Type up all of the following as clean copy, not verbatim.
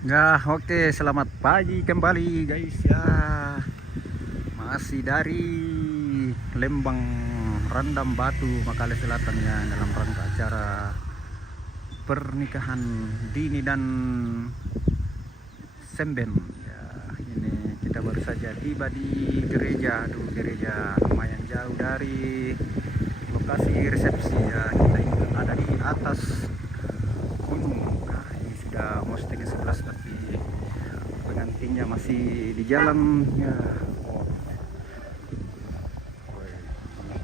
Ya, oke, selamat pagi kembali guys ya. Masih dari Lembang Randam Batu, Makale Selatan ya, dalam rangka acara pernikahan Dini dan Semben. Ya, ini kita baru saja tiba di gereja. Aduh, gereja lumayan jauh dari lokasi resepsi ya. Kita ini ada di atas gunung. Nah, ini sudah mau setengah 11 tapi pengantinnya masih di jalan ya.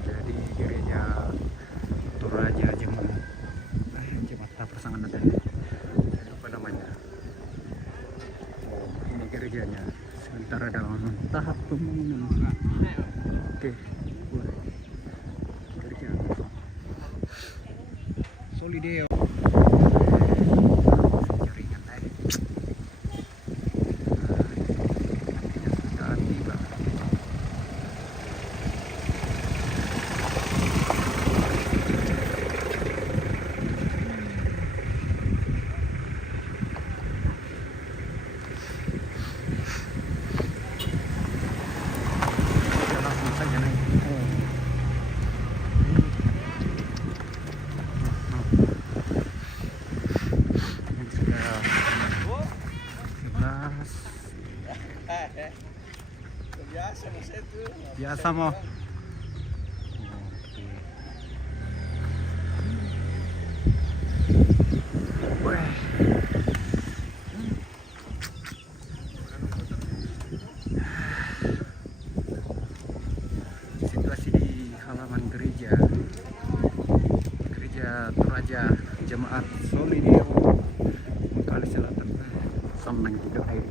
Jadi gereja Toraja Jemaat Pasangan ada apa namanya. Ini gerejanya sementara dalam tahap pembangunan. Oke, gereja Solideo. Biasa mau. Situasi di halaman gereja Toraja Jemaat Solideo Makale Selatan. Senang juga air.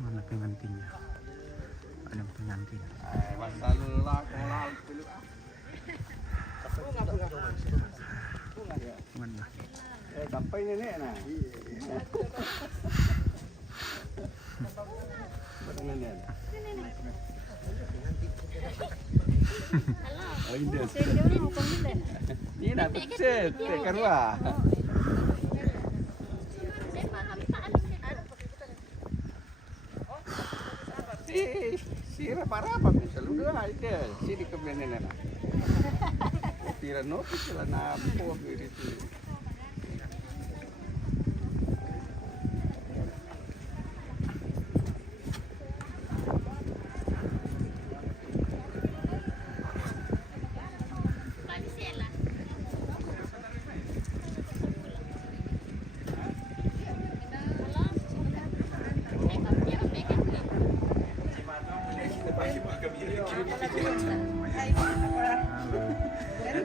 Mana pengantinnya? Ada pengantin. Mana? Sampai nenek nah. Oh ini. Ini nak pecet, kerwa. Sira para apa bisa lu dah itu. Sini ke nenek nah. Tira no sila na po itu.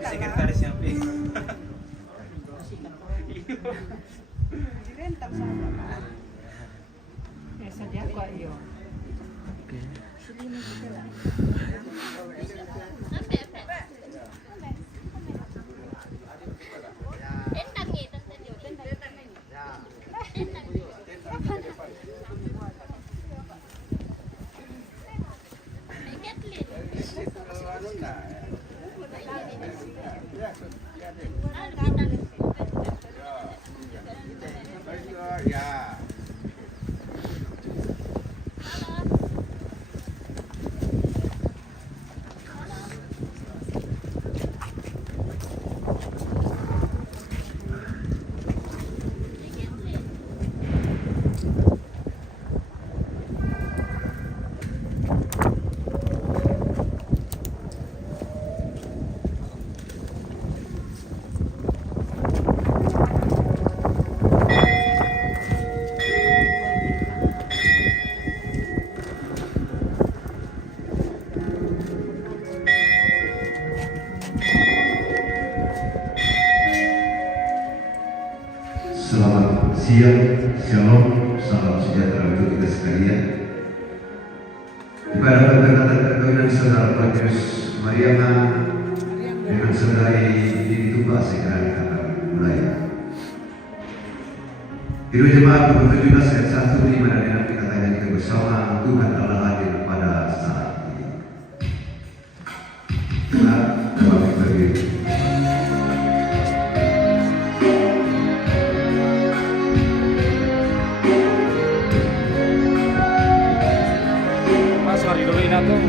Sekretaris yang Direntak sama Pak. Saja kok iyo. Oke. Ya. siang, shalom, salam sejahtera untuk kita sekalian. Pada perkataan perkawinan saudara Patrius Mariana dengan saudari Dini Tumba segera kita akan mulai. Hidup jemaat 17 ayat 1 di mana nanti katanya kita bersama Tuhan Allah hadir pada saat ini. Tuhan kami berdiri. Mas Wari Dolina tuh.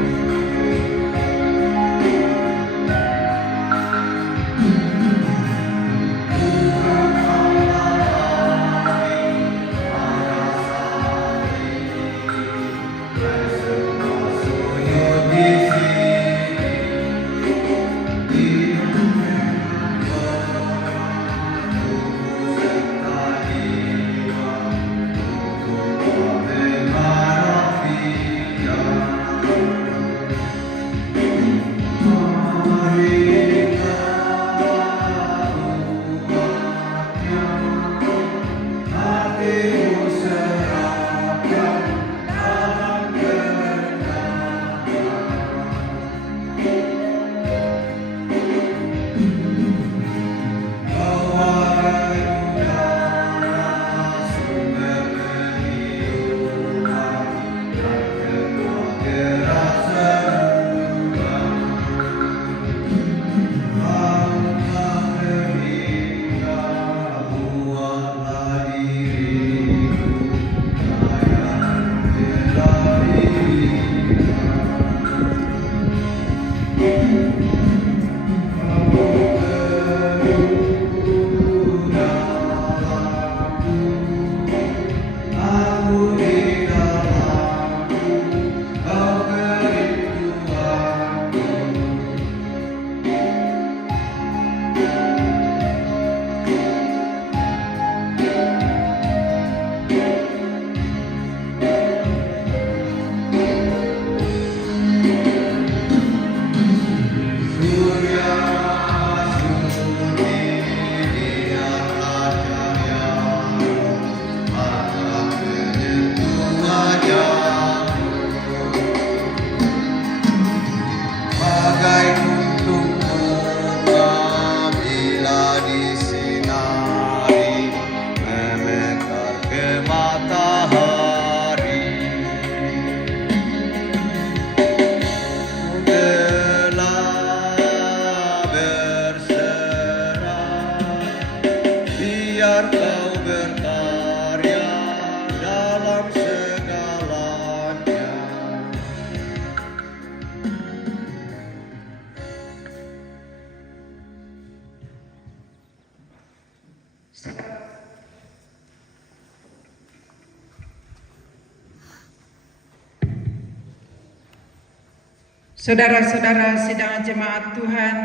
Saudara-saudara sidang jemaat Tuhan,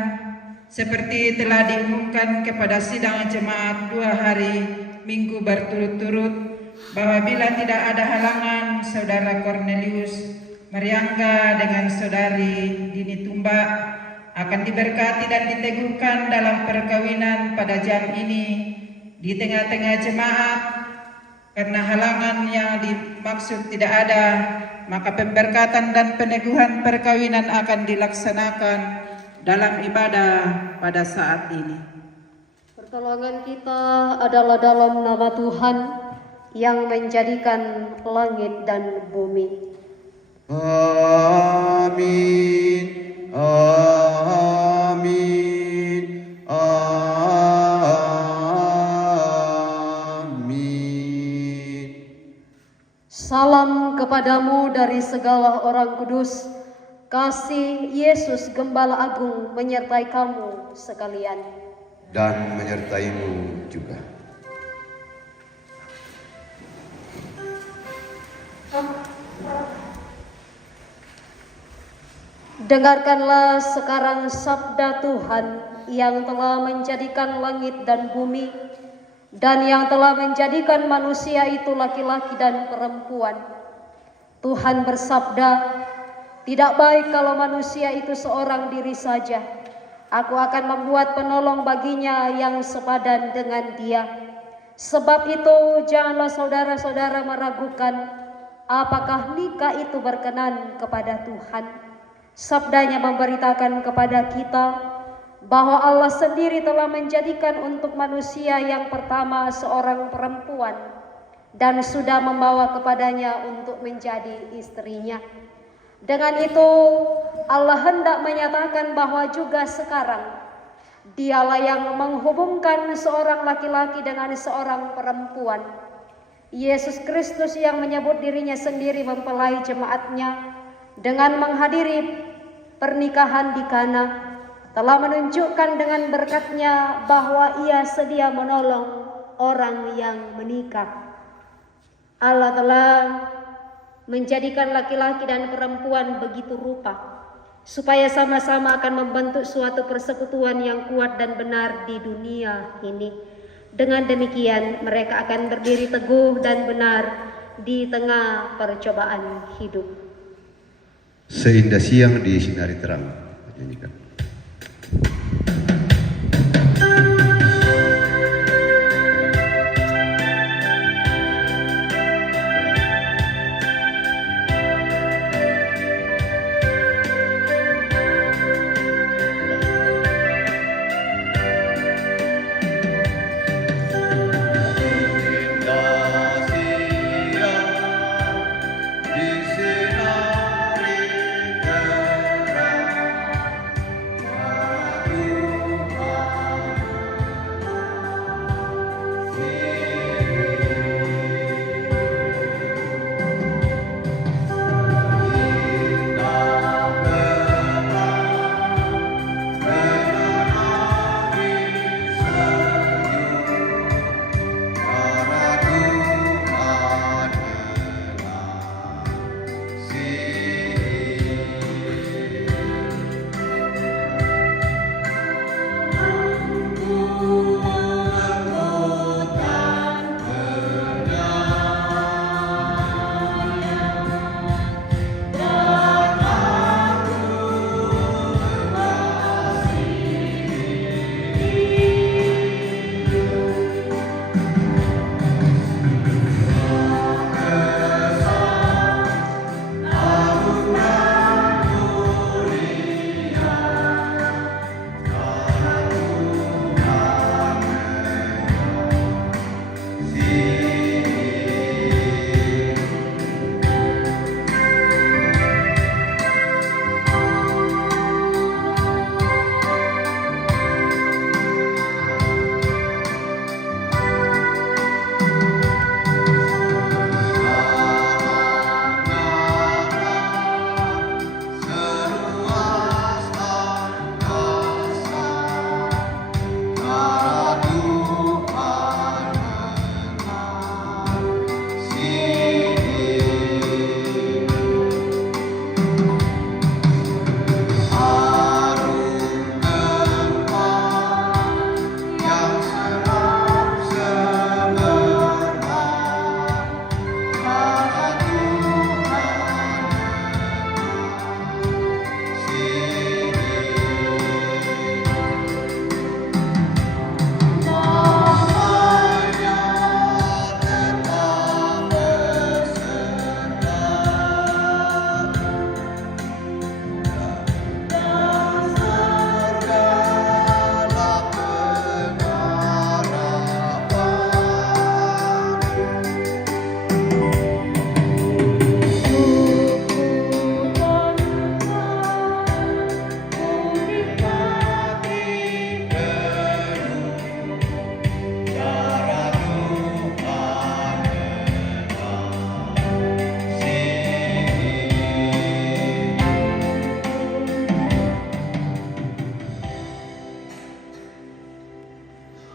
seperti telah diumumkan kepada sidang jemaat 2 hari minggu berturut-turut, bahwa bila tidak ada halangan, Saudara Cornelius Mariangga dengan Saudari Dini Tumba akan diberkati dan diteguhkan dalam perkawinan pada jam ini di tengah-tengah jemaat. Karena halangan yang dimaksud tidak ada, maka pemberkatan dan peneguhan perkawinan akan dilaksanakan dalam ibadah pada saat ini. Pertolongan kita adalah dalam nama Tuhan yang menjadikan langit dan bumi. Amin. Amin. Amin. Salam kepadamu dari segala orang kudus. Kasih Yesus Gembala Agung menyertai kamu sekalian. Dan menyertaimu juga. Dengarkanlah sekarang sabda Tuhan yang telah menjadikan langit dan bumi, dan yang telah menjadikan manusia itu laki-laki dan perempuan. Tuhan bersabda, tidak baik kalau manusia itu seorang diri saja. Aku akan membuat penolong baginya yang sepadan dengan dia. Sebab itu janganlah saudara-saudara meragukan apakah nikah itu berkenan kepada Tuhan. Sabdanya memberitakan kepada kita bahwa Allah sendiri telah menjadikan untuk manusia yang pertama seorang perempuan dan sudah membawa kepadanya untuk menjadi istrinya. Dengan itu Allah hendak menyatakan bahwa juga sekarang Dialah yang menghubungkan seorang laki-laki dengan seorang perempuan. Yesus Kristus yang menyebut dirinya sendiri mempelai jemaatnya dengan menghadiri pernikahan di Kana telah menunjukkan dengan berkatnya bahwa ia sedia menolong orang yang menikah. Allah telah menjadikan laki-laki dan perempuan begitu rupa supaya sama-sama akan membentuk suatu persekutuan yang kuat dan benar di dunia ini. Dengan demikian mereka akan berdiri teguh dan benar di tengah percobaan hidup. Seindah siang disinari terang. Nyanyikan.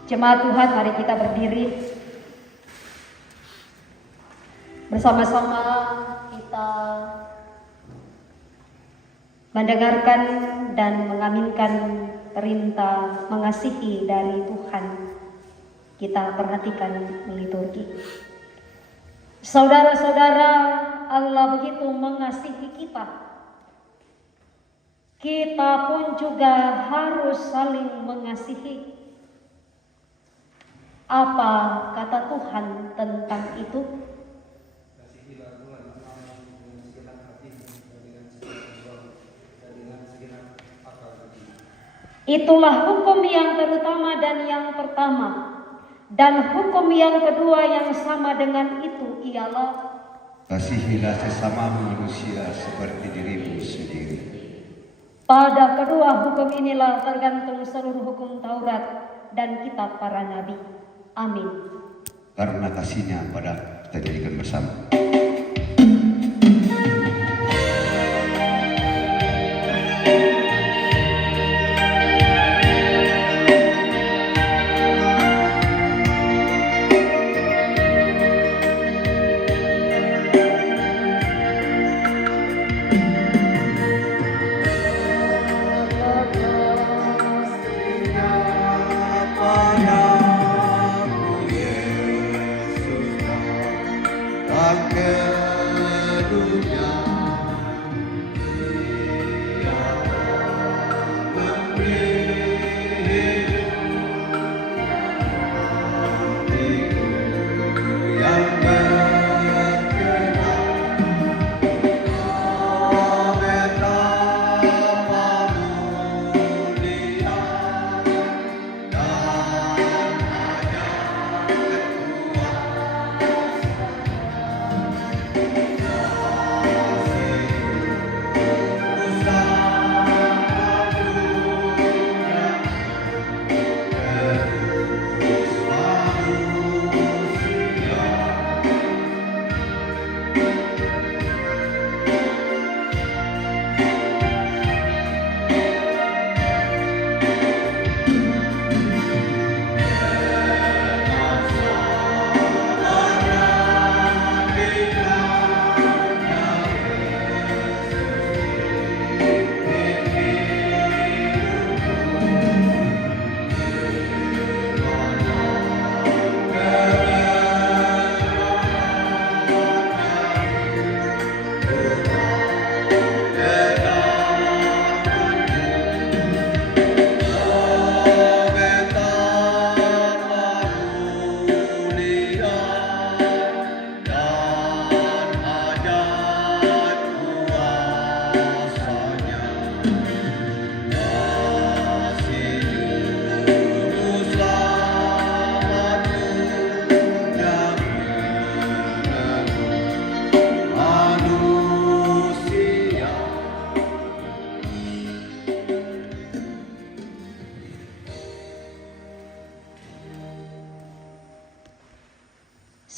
Jemaat Tuhan, mari kita berdiri bersama-sama, kita mendengarkan dan mengaminkan perintah mengasihi dari Tuhan. Kita perhatikan liturgi. Saudara-saudara, Allah begitu mengasihi kita. Kita pun juga harus saling mengasihi. Apa kata Tuhan tentang itu? Itulah hukum yang terutama dan yang pertama. Dan hukum yang kedua yang sama dengan itu ialah kasihilah sesama manusia seperti dirimu sendiri. pada kedua hukum inilah tergantung seluruh hukum Taurat dan kitab para nabi. Amin. Karena kasihnya pada kita jadikan bersama.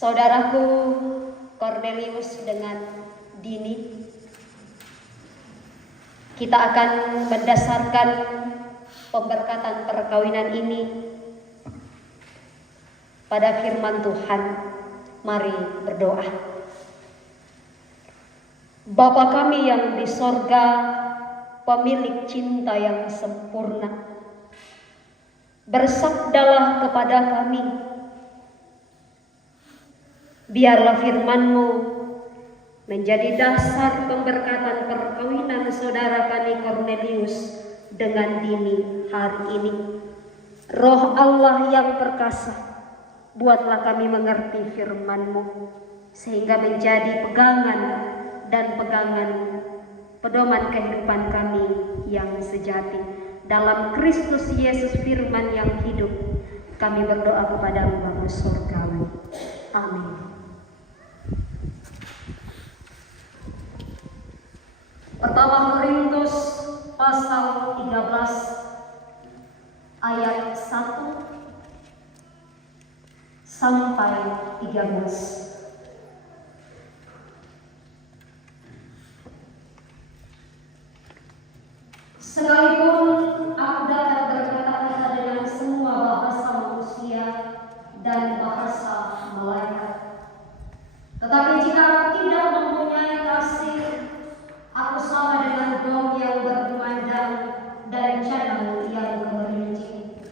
Saudaraku Cornelius dengan Dini, kita akan berdasarkan pemberkatan perkawinan ini pada firman Tuhan. Mari berdoa. Bapa kami yang di sorga, pemilik cinta yang sempurna, bersabdalah kepada kami. Biarlah firman-Mu menjadi dasar pemberkatan perkawinan saudara kami Cornelius dengan Dini hari ini. Roh Allah yang perkasa, buatlah kami mengerti firman-Mu sehingga menjadi pegangan dan pegangan pedoman kehidupan kami yang sejati. Dalam Kristus Yesus firman yang hidup, kami berdoa kepada-Mu Bapa Surgawi. Amin. Pertama Korintus pasal 13 ayat 1 sampai 13. Sekalipun aku dapat berkata-kata dengan semua bahasa manusia dan bahasa malaikat, tetapi jika aku tidak mempunyai kasih, aku sama dengan gong yang berkumandang dan cabang yang gemerincing.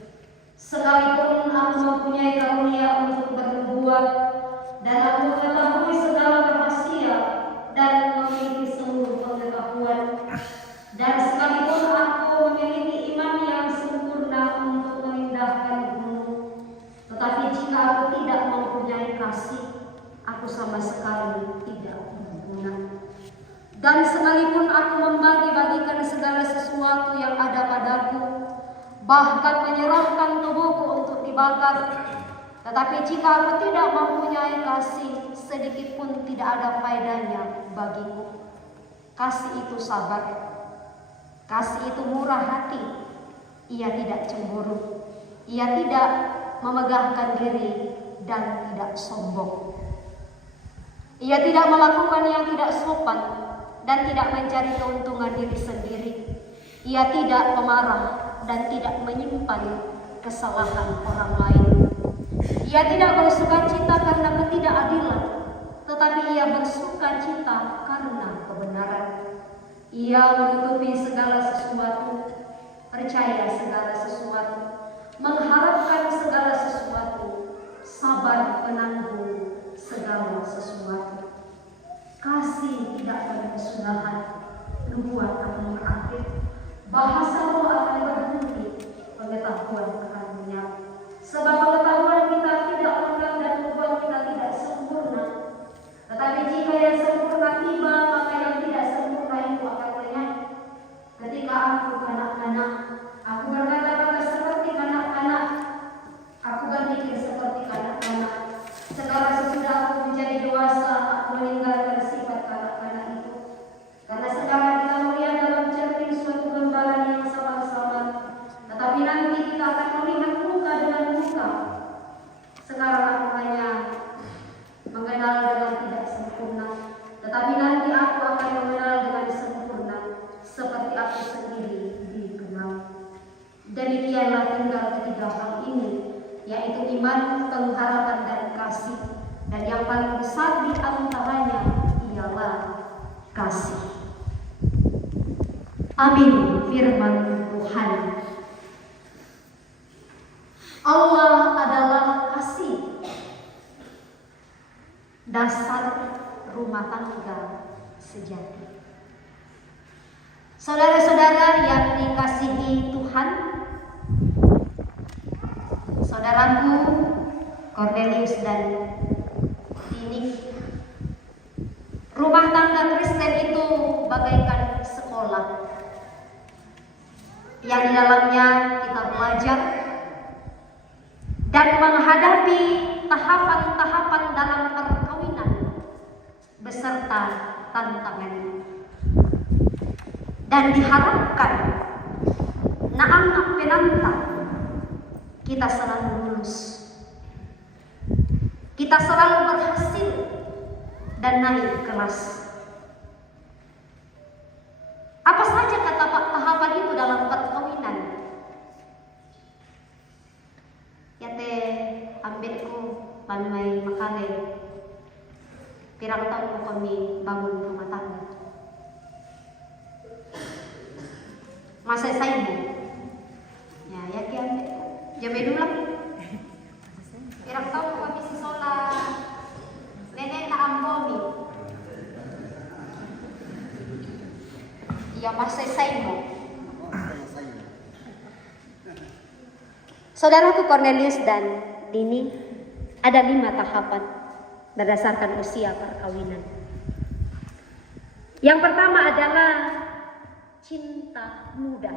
Sekalipun aku mempunyai karunia untuk bernubuat dan aku mengetahui segala rahasia dan memiliki seluruh pengetahuan, dan sekalipun aku memiliki iman yang sempurna untuk memindahkan gunung, tetapi jika aku membagi-bagikan segala sesuatu yang ada padaku, bahkan menyerahkan tubuhku untuk dibakar. Tetapi jika aku tidak mempunyai kasih, sedikit pun tidak ada faedahnya bagiku. Kasih itu sabar, kasih itu murah hati, ia tidak cemburu, ia tidak memegahkan diri dan tidak sombong. Ia tidak melakukan yang tidak sopan dan tidak mencari keuntungan diri sendiri. Ia tidak pemarah dan tidak menyimpan kesalahan orang lain. Ia tidak bersukacita karena ketidakadilan, tetapi ia bersukacita karena kebenaran. Ia menutupi segala sesuatu, percaya segala sesuatu, mengharapkan segala sesuatu, sabar menanggung segala sesuatu. Kasih tidak akan kesudahan, nubuat akan berakhir, bahasa roh akan berhenti, pengetahuan akan menyala. Sebab pengetahuan kita tidak lengkap dan nubuat kita tidak sempurna. Tetapi jika yang sempurna tiba, maka yang tidak sempurna itu akan lenyap. Ketika aku kanak-kanak, aku berkata-kata seperti kanak-kanak, aku berpikir seperti kanak-kanak. Sekarang sesudah aku menjadi dewasa, aku meninggalkan sifat kanak-kanak itu. Karena sekarang kita melihat dalam cermin suatu gambaran yang sama-sama, tetapi nanti kita akan melihat muka dengan muka. Sekarang aku hanya mengenal dengan tidak sempurna, tetapi nanti aku akan mengenal dengan sempurna, seperti aku sendiri dikenal. Demikianlah tinggal ketiga hal ini, yaitu iman, pengharapan, dan kasih. Dan yang paling besar di antaranya ialah kasih. Amin. Firman Tuhan. Allah adalah kasih, dasar rumah tangga sejati. Saudara-saudara yang dikasihi Tuhan, saudaraku Cornelius dan Dini, rumah tangga Kristen itu bagaikan sekolah yang di dalamnya kita belajar dan menghadapi tahapan-tahapan dalam perkawinan beserta tantangannya. Dan diharapkan anak penantang kita selalu lulus, kita selalu berhasil dan naik kelas. Apa saja kata Pak tahapan itu dalam perkawinan? Ya teh ambilku panmai makale pirang tahun ko kami bangun rumah tangga. Masa saya ya kian jabe dulu lah. Pirang tahun ko kami sisola nenek na ambomi. Ya masa saya Saudaraku Cornelius dan Dini, ada 5 tahapan berdasarkan usia perkawinan. Yang pertama adalah cinta muda,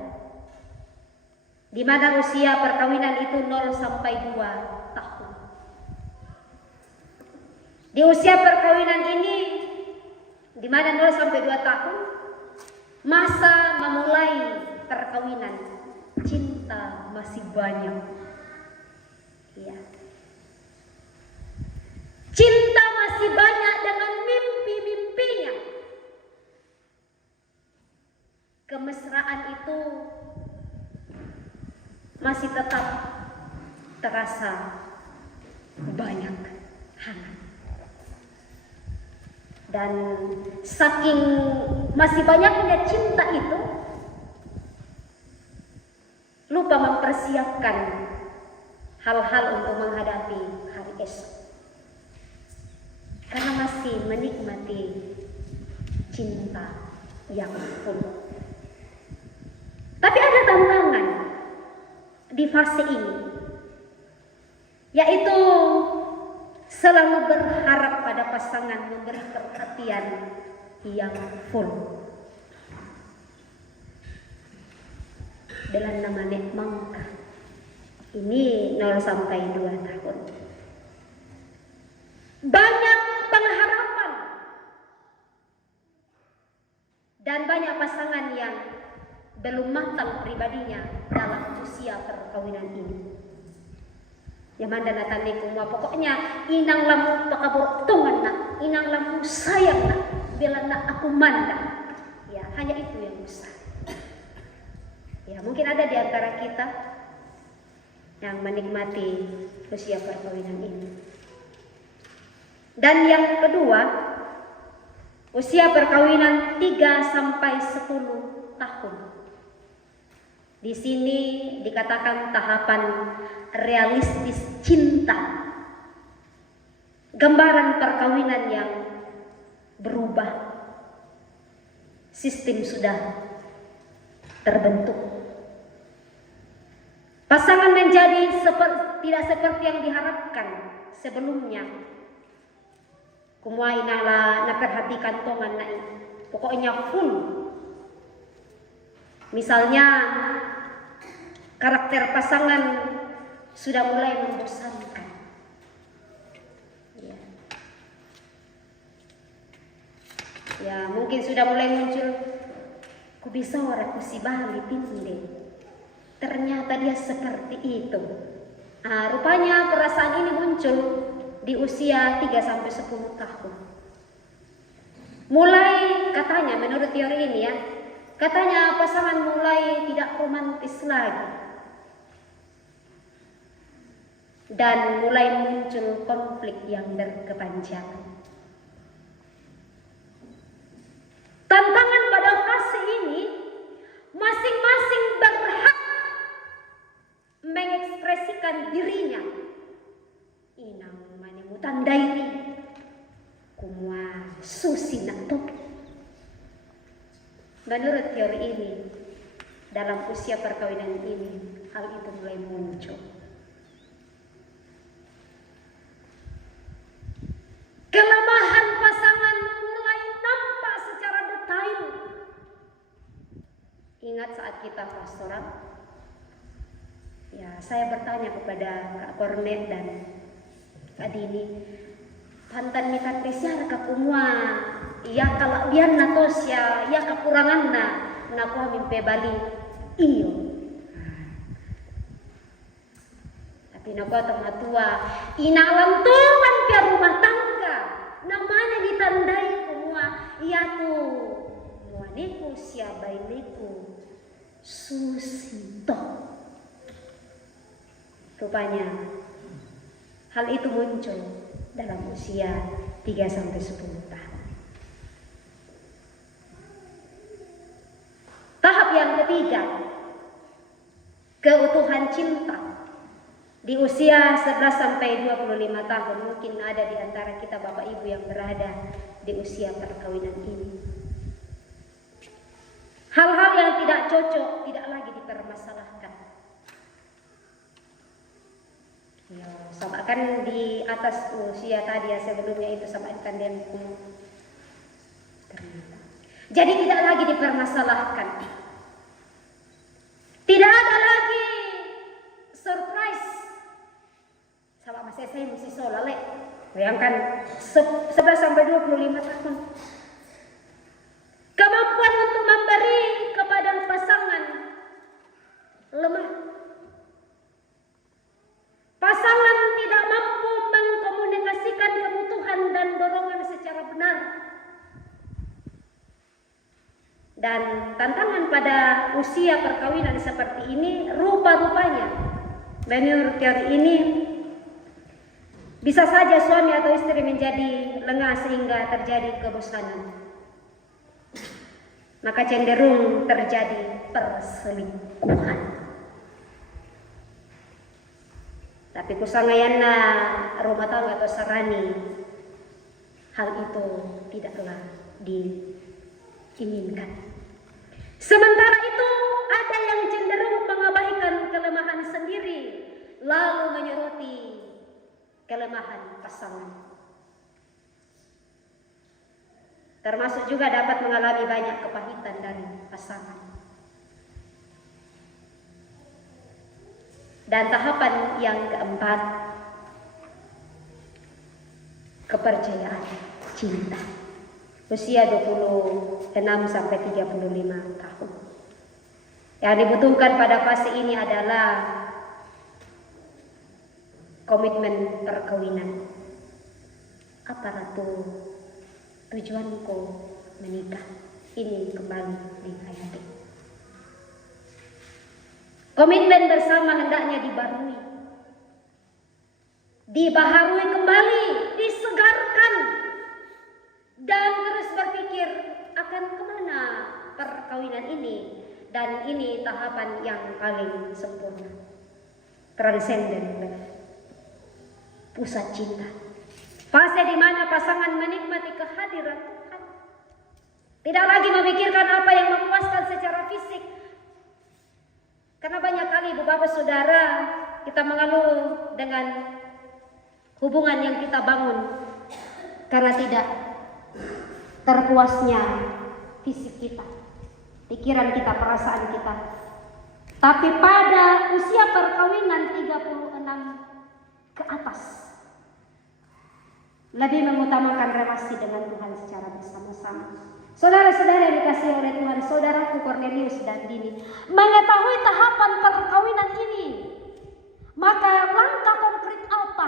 di mana usia perkawinan itu 0 sampai 2 tahun. Di usia perkawinan ini, di mana 0 sampai 2 tahun, masa memulai perkawinan, cinta masih banyak. Ya. Cinta masih banyak dengan mimpi-mimpinya. Kemesraan itu masih tetap terasa banyak hangat. Dan saking masih banyaknya cinta itu, lupa mempersiapkan hal-hal untuk menghadapi hari esok. Karena masih menikmati cinta yang full. Tapi ada tantangan di fase ini, yaitu selalu berharap pada pasangan memberi perhatian yang full. Belan nama nek mangka. Ini 0 sampai 2 tahun. Banyak pengharapan dan banyak pasangan yang belum matang pribadinya dalam usia perkawinan ini. Yaman dan natane kumwa pokoknya inang lamu pakabortongan nak, inang lamu sayang nak, bila nak aku mandang. Ya, hanya itu yang besar. Ya, mungkin ada di antara kita yang menikmati usia perkawinan ini. Dan yang kedua, usia perkawinan 3 sampai 10 tahun. Di sini dikatakan tahapan realistis cinta. Gambaran perkawinan yang berubah. Sistem sudah terbentuk. Pasangan menjadi tidak seperti yang diharapkan sebelumnya. Kumuai na perhatikan tongan na pokoknya full. Misalnya karakter pasangan sudah mulai membosankan. Ya, mungkin sudah mulai muncul ku bisa orang ku si Bali pinde. Ternyata dia seperti itu. Rupanya perasaan ini muncul di usia 3 sampai 10 tahun. Mulai katanya menurut teori ini ya, katanya pasangan mulai tidak romantis lagi. Dan mulai muncul konflik yang berkepanjangan. Tantangan pada fase ini, masing-masing berhak mengekspresikan dirinya. Inang manimutan dairi, kumwa susi nak topi. Menurut teori ini, dalam usia perkawinan ini, hal itu mulai muncul. Kelemahan pasangan mulai nampak secara detail. Ingat saat kita pastoral, ya saya bertanya kepada Kak Kornet dan Kak Dini, pantan mita presiar ke kumua, ya kalau dia natos ya kekurangan na ku mimpi bali iyo. Tapi naku tengah tua, inalam tuan ke rumah tangga, namanya ditandai kumua, iya tuh, muaniku siapa iniku, susito. Rupanya hal itu muncul dalam usia 3 sampai 10 tahun. Tahap yang ketiga, keutuhan cinta. Di usia 11 sampai 25 tahun, mungkin ada di antara kita Bapak Ibu yang berada di usia perkawinan ini. Hal-hal yang tidak cocok tidak lagi dipermasalahkan. Ya, sama kan di atas usia tadi ya sebelumnya itu sama kan dia jadi tidak lagi dipermasalahkan. Tidak ada lagi surprise. Sama masih saya mesti solale. Bayangkan 11 sampai 25 tahun. Kemampuan untuk memberi kepada pasangan lemah. Pasangan tidak mampu mengkomunikasikan kebutuhan dan dorongan secara benar. Dan tantangan pada usia perkawinan seperti ini rupa-rupanya menurut teori ini bisa saja suami atau istri menjadi lengah sehingga terjadi kebosanan. Maka cenderung terjadi perselingkuhan. Tapi kusangayana rumah tangga atau sarani, hal itu tidaklah diinginkan. Sementara itu ada yang cenderung mengabaikan kelemahan sendiri, lalu menyoroti kelemahan pasangan. Termasuk juga dapat mengalami banyak kepahitan dari pasangan. Dan tahapan yang keempat, kepercayaan cinta. Usia 26 sampai 35 tahun. Yang dibutuhkan pada fase ini adalah komitmen perkawinan. Apa ratu tujuanku menikah? Ini kembali dihayati. Komitmen bersama hendaknya dibaharui kembali, disegarkan, dan terus berpikir akan kemana perkawinan ini. Dan ini tahapan yang paling sempurna, transenden, pusat cinta. Fase di mana pasangan menikmati kehadiran Tuhan, tidak lagi memikirkan apa yang memuaskan secara fisik. Karena banyak kali ibu bapak saudara kita mengeluh dengan hubungan yang kita bangun karena tidak terpuasnya fisik kita, pikiran kita, perasaan kita. Tapi pada usia perkawinan 36 ke atas, lebih mengutamakan relasi dengan Tuhan secara bersama-sama. Saudara-saudara yang dikasihi oleh Tuhan, saudaraku Cornelius dan Dini, mengetahui tahapan perkawinan ini, maka langkah konkret apa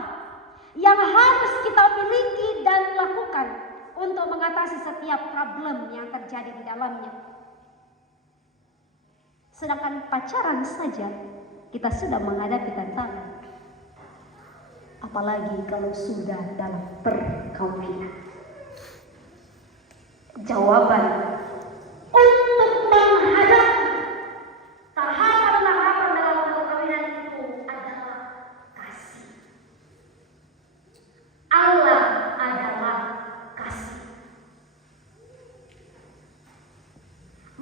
yang harus kita miliki dan lakukan untuk mengatasi setiap problem yang terjadi di dalamnya. Sedangkan pacaran saja kita sudah menghadapi tantangan, apalagi kalau sudah dalam perkawinan. Jawaban untuk menghadapi tahapan-tahapan dalam perkawinan itu adalah kasih. Allah adalah kasih.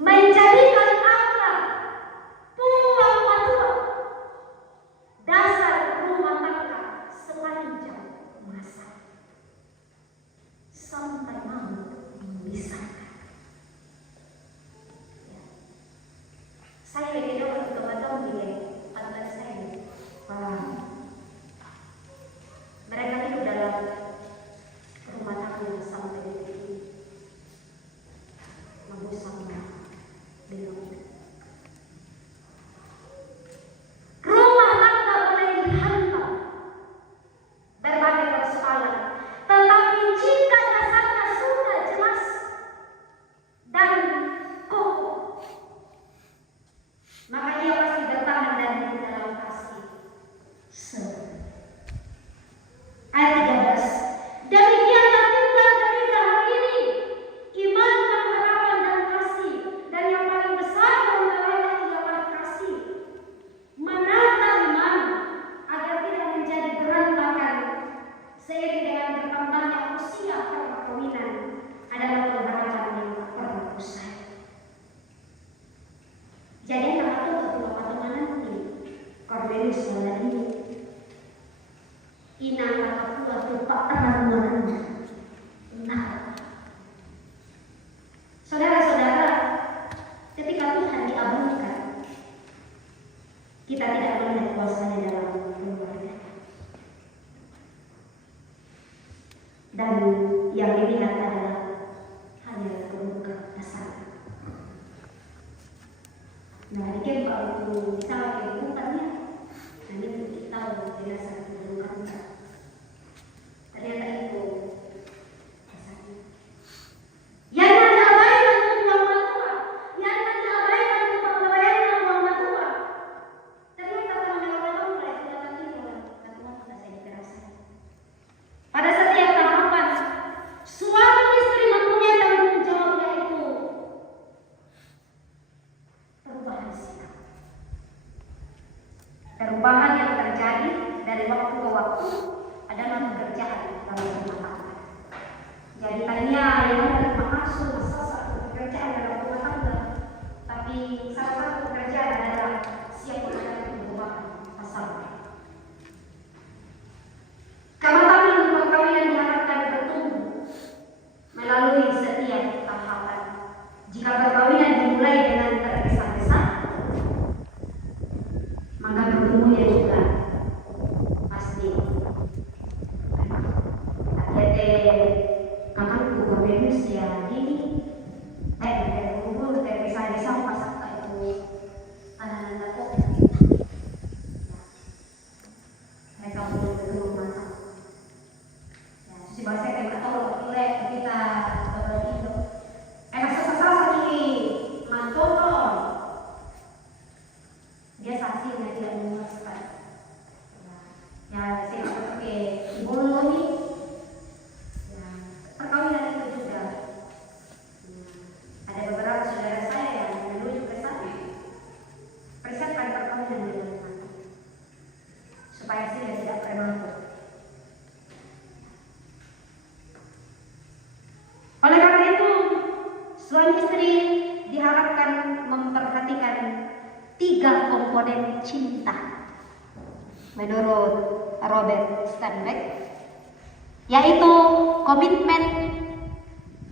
Menjadikan Allah pulang matua dasar rumah tangga sepanjang masa sampai maut memisahkan. Saya ingin untuk teman-teman di antara saya, mereka itu dalam rumah tangga sampai detik ini bersama dengan rumah tangga mulai dihantam berbagai persoalan, tetapi jika dasarnya sudah jelas dan kokoh, maka ia pasti bertahan dan hidup dalam kasih. Ayat 13. Demikianlah kita ketika hari ini, iman, pengharapan, dan kasih, dan yang paling besar antaranya ialah kasih. Menata iman agar tidak menjadi berantakan seiring dengan bertambahnya usia perkawinan adalah pengharapan yang tak pernah usai. Jadi yang itu untuk teman nanti Cornelius dan ini inang kata pula tupak ramuan. Nah, saudara-saudara, ketika Tuhan diabadikan, kita tidak melihat kuasanya dalam keluarga. Dan yang dilihat adalah hanya kebukaan dasar. Nah, ini kalau misalnya kebukaannya, hanya untuk kita jenazah kebukaan. Ternyata itu dasarnya. Yang diabaikan untuk uang matua, yang diabaikan untuk pembayaran uang matua. Ternyata teman-teman mulai sudah itu ketua kita saya terasa. Pada setiap tahapan, suami istri mempunyai tanggung jawab, yaitu perubahan sikap. Perubahan yang terjadi dari waktu ke waktu adalah pekerjaan dalam rumah tangga. Jadi tadinya yang harus mengasuh salah satu pekerjaan dalam rumah tangga, tapi salah satu pekerjaan adalah siap menghadapi perubahan pasangan. Kematangan perkawinan diharapkan bertumbuh melalui setiap tahapan. Jika perkawinan dimulai dengan tergesa-gesa, maka bertumbuhnya juga hasilnya tidak memuaskan. Ya, saya pakai ibu ini. Ya, perkawinan itu juga. Ada beberapa saudara saya yang menuju ke sana. Persiapkan perkawinan dengan matang, supaya hasilnya tidak prematur. Oleh karena itu, suami istri diharapkan memperhatikan 3 komponen cinta menurut Robert Sternberg, yaitu komitmen,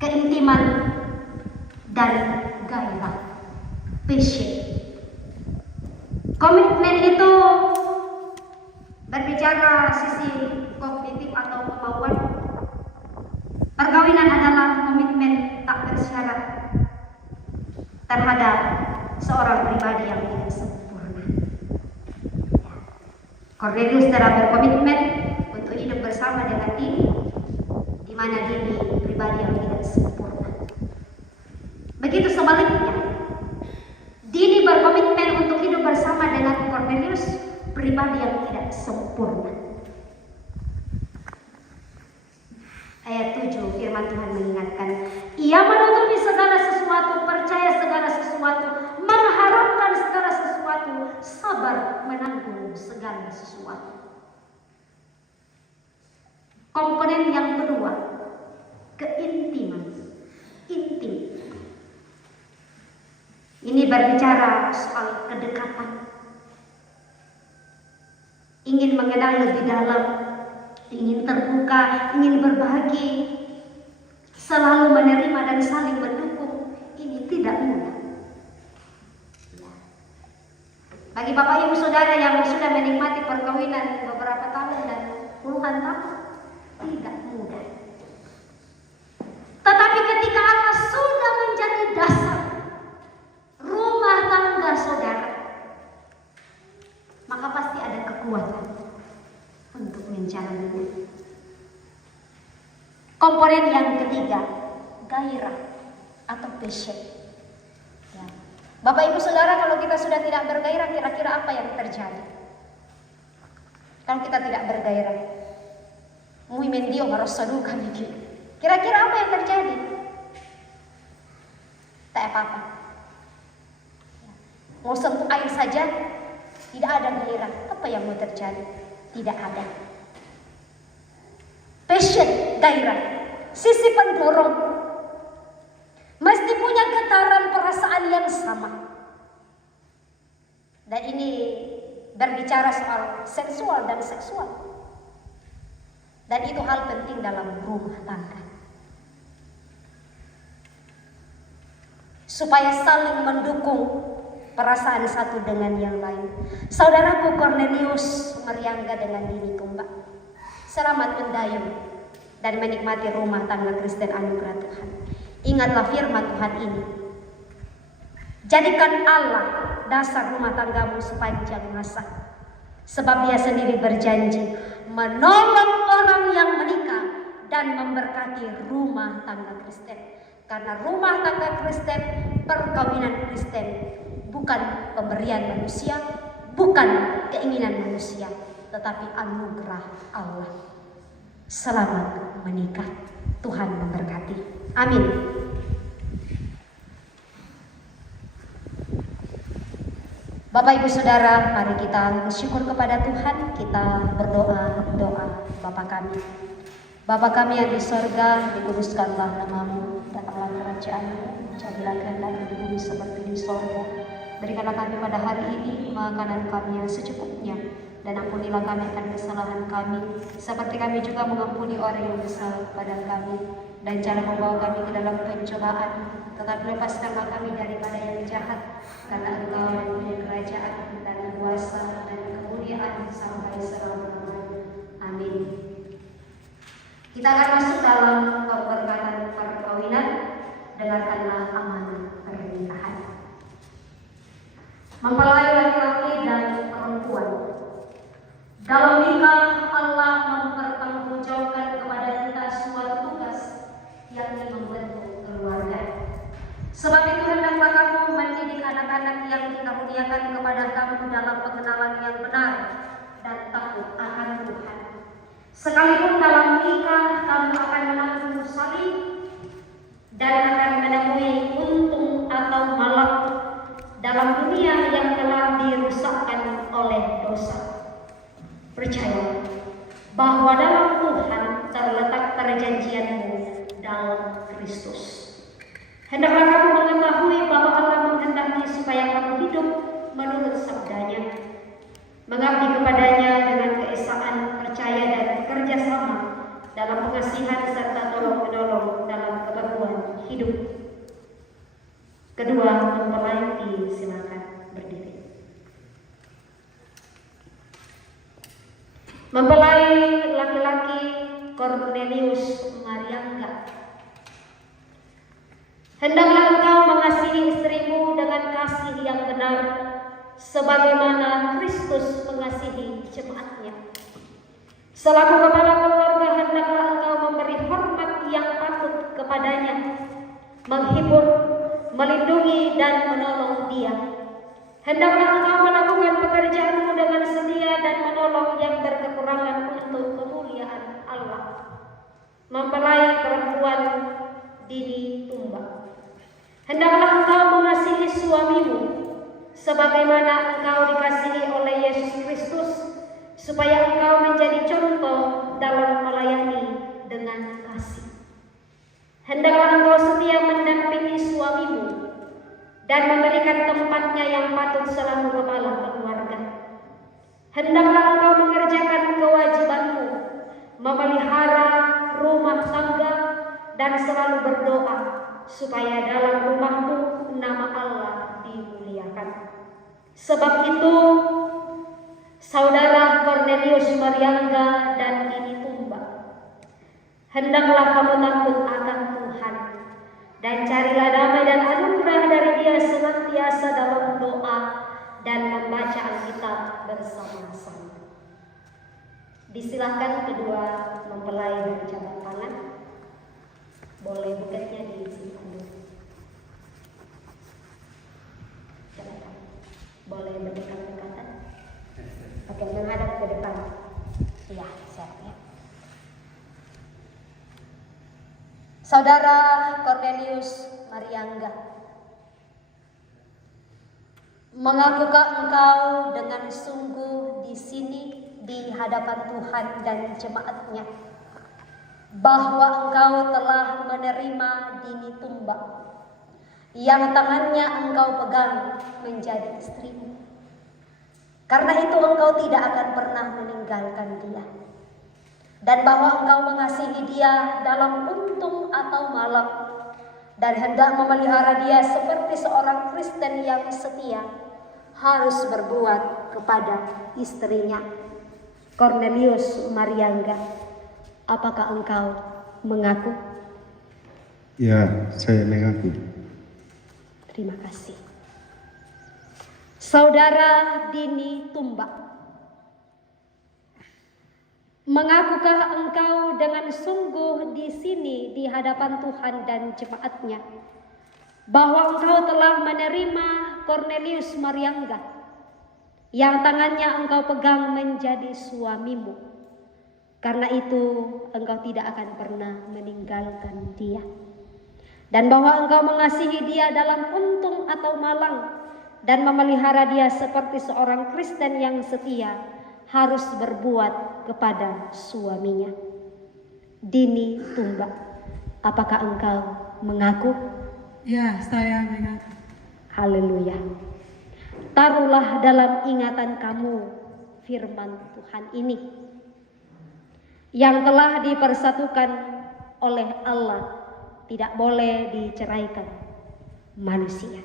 keintiman, dan gairah, passion. Komitmen itu berbicara sisi kognitif atau kemauan. Perkawinan adalah komitmen tak bersyarat terhadap seorang pribadi yang tidak sempurna. Cornelius telah berkomitmen untuk hidup bersama dengan Dini, di mana Dini pribadi yang tidak sempurna. Begitu sebaliknya, Dini berkomitmen untuk hidup bersama dengan Cornelius, pribadi yang tidak sempurna. Ayat 7 firman Tuhan mengingatkan, ia menutupi segala sesuatu, percaya segala sesuatu, mengharapkan segala sesuatu, sabar menanggung segala sesuatu. Komponen yang kedua, keintiman, intim. Ini berbicara soal kedekatan, ingin mengenal lebih dalam, ingin terbuka, ingin berbagi, selalu menerima dan saling mendukung. Ini tidak mudah. Bagi Bapak Ibu Saudara yang sudah menikmati perkawinan beberapa tahun dan puluhan tahun, tidak mudah. Tetapi ketika Allah sudah menjadi dasar rumah tangga saudara, maka pasti ada kekuatan untuk menjalaninya. Komponen yang ketiga, gairah atau passion. Ya. Bapak Ibu Saudara, kalau kita sudah tidak bergairah, kira-kira apa yang terjadi? Kalau kita tidak bergairah, muy mendio harus saduka mikir. Kira-kira apa yang terjadi? Tak apa-apa. Mau sentuh air saja, tidak ada gairah. Apa yang mau terjadi? Tidak ada. Passion, gairah, sisi pendorong, mesti punya getaran perasaan yang sama. Dan ini berbicara soal sensual dan seksual. Dan itu hal penting dalam rumah tangga. Supaya saling mendukung perasaan satu dengan yang lain. Saudaraku Cornelius Mariangga dengan Dini Tumbak, selamat mendayung dan menikmati rumah tangga Kristen anugerah Tuhan. Ingatlah firman Tuhan ini. Jadikan Allah dasar rumah tanggamu sepanjang masa. Sebab Dia sendiri berjanji menolong orang yang menikah dan memberkati rumah tangga Kristen. Karena rumah tangga Kristen, perkawinan Kristen, bukan pemberian manusia, bukan keinginan manusia, tetapi anugerah Allah. Selamat menikah. Tuhan memberkati. Amin. Bapak Ibu Saudara, mari kita bersyukur kepada Tuhan. Kita berdoa Bapa kami. Bapa kami yang di sorga, dikuduskanlah namamu, datanglah kerajaan-Mu, jadilah kehendak-Mu di bumi seperti di sorga. Berikanlah kami pada hari ini makanan kami yang secukupnya, dan ampunilah kami akan kesalahan kami, seperti kami juga mengampuni orang yang bersalah kepada kami. Dan jangan membawa kami ke dalam pencobaan, tetapi lepaskanlah kami daripada yang jahat, karena Engkau yang punya kerajaan dan kuasa dan kemuliaan sampai selama-lamanya. Amin. Kita akan masuk dalam pemberkatan perkawinan. Dengarkanlah amanah pernikahan. Mempelai laki-laki dan perempuan. Dalam nikah, Allah mempertanggungjawabkan kepada kita suatu tugas, yakni membentuk keluarga. Sebab itu hendaklah kamu mendidik anak-anak yang dikaruniakan kepada kamu dalam pengenalan pengenalan yang benar dan takut akan Tuhan. Sekalipun dalam nikah kamu akan menanggung salib dan akan menemui untung atau malak dalam dunia yang telah dirusakkan oleh dosa. Percaya bahwa dalam Tuhan terletak perjanjianmu dalam Kristus. Hendaklah kamu mengetahui bahwa Allah menghendaki supaya kamu hidup menurut sabdanya, mengabdi kepadanya dengan keesaan, percaya dan bekerja sama dalam pengasihan serta tolong-menolong dalam keperluan hidup. Kedua mempelai, silakan berdiri. Mempelai laki-laki Cornelius Mariangga, hendaklah engkau mengasihi istrimu dengan kasih yang benar, sebagaimana Kristus mengasihi jemaatnya. Selaku kepala keluarga, hendaklah engkau memberi hormat yang patut kepadanya, menghibur, melindungi dan menolong dia. Hendaklah engkau melakukan pekerjaanmu dengan setia dan menolong yang berkekurangan untuk kemuliaan Allah. Mempelai perempuan Dini Tumba, hendaklah engkau mengasihi suamimu sebagaimana engkau dikasihi oleh Yesus Kristus, supaya engkau menjadi contoh dalam melayani dengan kasih. Hendaklah engkau setia mendampingi suamimu dan memberikan tempatnya yang patut selalu kepala keluarga. Hendaklah engkau mengerjakan kewajibanmu, memelihara rumah tangga dan selalu berdoa supaya dalam rumahmu nama Allah dimuliakan. Sebab itu, saudara Cornelius Mariangga dan Dini Tumba, hendaklah kamu takut akan Tuhan dan carilah damai dan anugerah dari Dia senantiasa dalam doa dan membaca Alkitab bersama-sama. Disilakan kedua mempelai berjabat tangan. Boleh buketnya disimpan dulu. Boleh berdekat-dekatan. Oke, menghadap ke depan. Iya, siap ya. Saudara Cornelius Mariangga, mengakukah engkau dengan sungguh di sini di hadapan Tuhan dan jemaatnya bahwa engkau telah menerima Dini Tumba yang tangannya engkau pegang menjadi istrimu? Karena itu engkau tidak akan pernah meninggalkan dia, dan bahwa engkau mengasihi dia dalam untung atau malam, dan hendak memelihara dia seperti seorang Kristen yang setia harus berbuat kepada istrinya. Cornelius Mariangga, apakah engkau mengaku? Ya, saya mengaku. Terima kasih. Saudara Dini Tumba, mengakukah engkau dengan sungguh di sini di hadapan Tuhan dan jemaatnya bahwa engkau telah menerima Cornelius Mariangga yang tangannya engkau pegang menjadi suamimu? Karena itu engkau tidak akan pernah meninggalkan dia, dan bahwa engkau mengasihi dia dalam untung atau malang, dan memelihara dia seperti seorang Kristen yang setia harus berbuat kepada suaminya. Dini Tumba, apakah engkau mengaku? Ya, saya mengaku. Haleluya. Taruhlah dalam ingatan kamu firman Tuhan ini yang telah dipersatukan oleh Allah, tidak boleh diceraikan manusia.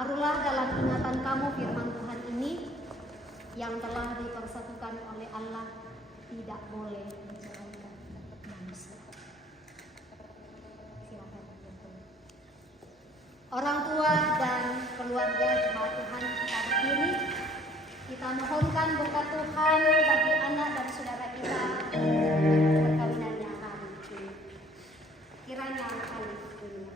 Taruhlah dalam ingatan kamu firman Tuhan ini yang telah dipersatukan oleh Allah, tidak boleh diceraikan manusia. Silakan. Orang tua dan keluarga jemaat Tuhan kita berdiri. Kita mohonkan berkat Tuhan bagi anak dan saudara kita perkawinannya hari ini. Kiranya hari ini.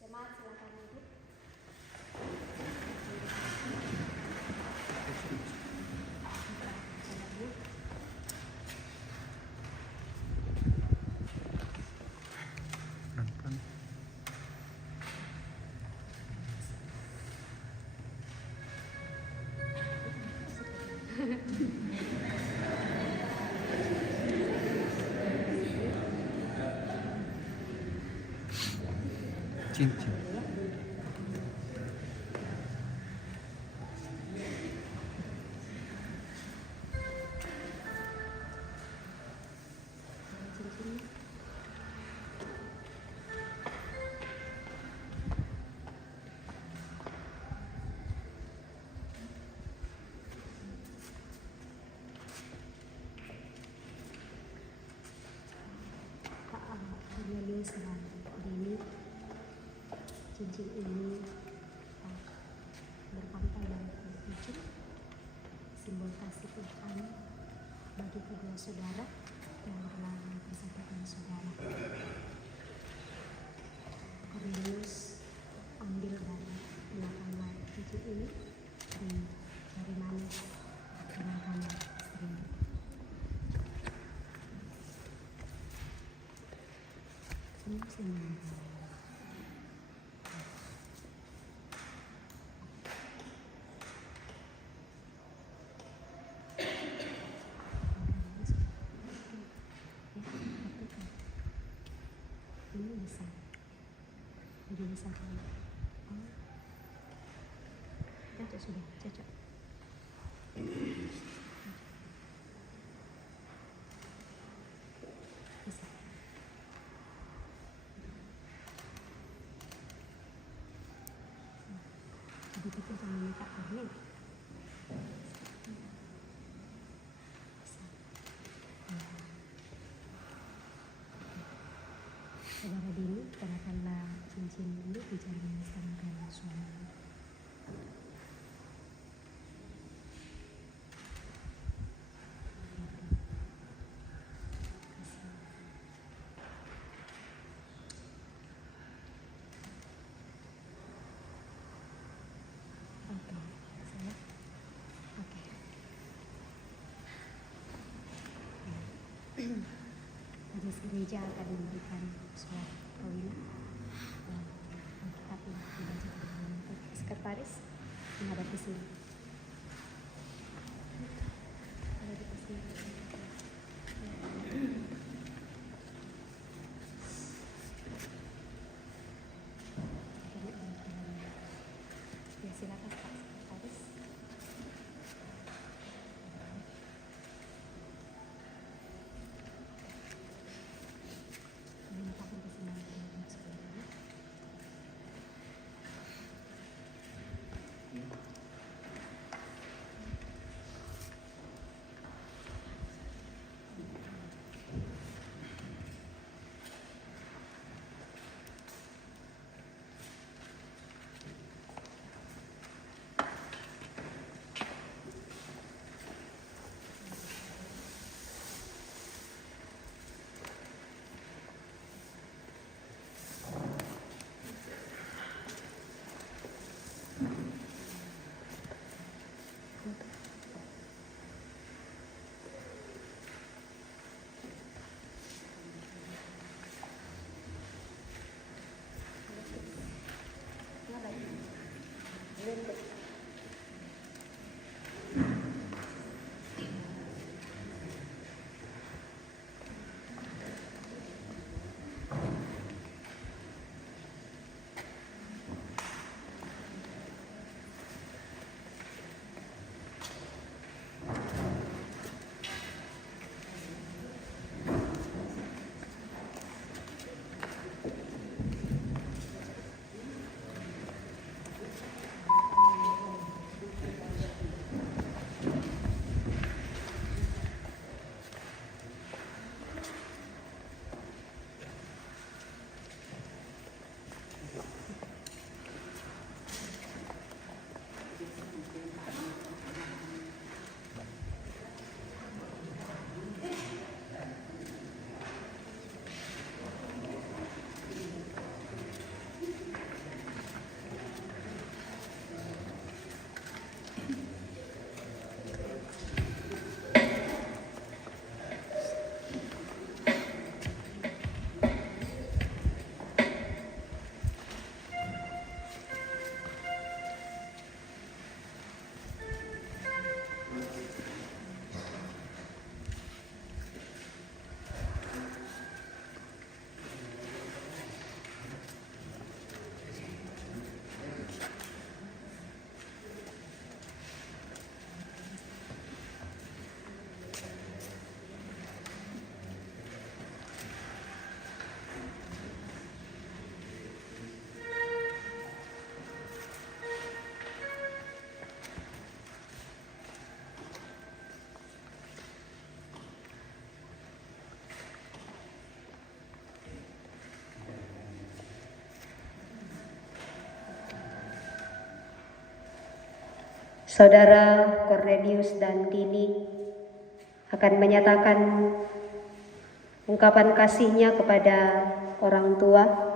Jemaat silakan duduk. Cincin. Cornelius dan Dini, cincin ini berpangkai dan berujung simbol kasih Tuhan bagi kedua saudara yang telah mempersatukan saudara. Cornelius ambil dan gunakanlah cincin ini di jari manis gunakan istrinya. Senyum. Ini bisa. Jadi bisa kan? Cocok sudah, cocok. Bisa. Jadi kita jangan minta permen. Saudara Dini, kenakanlah cincin ini di jari manis tangan suami. Majelis gereja akan memberikan surat perkawinan dan Alkitab yang dibacakan oleh sekretaris menghadap ke sini. Ya, silakan Pak Sekretaris. Saudara Cornelius dan Dini akan menyatakan ungkapan kasihnya kepada orang tua.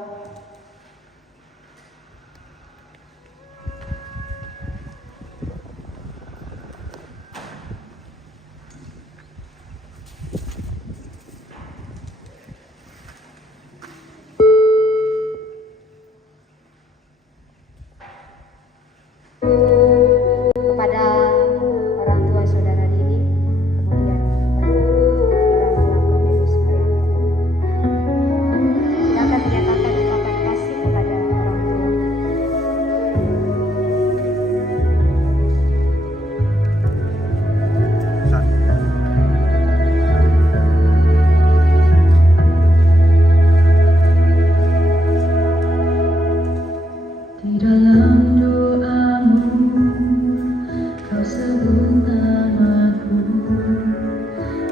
Kepada orang tua saudara Dini, kemudian kepada orang tua Cornelius Mariana. Silakan menyatakan ungkapan kasih kepada orang tua. Di dalam doamu kau sebut namaku,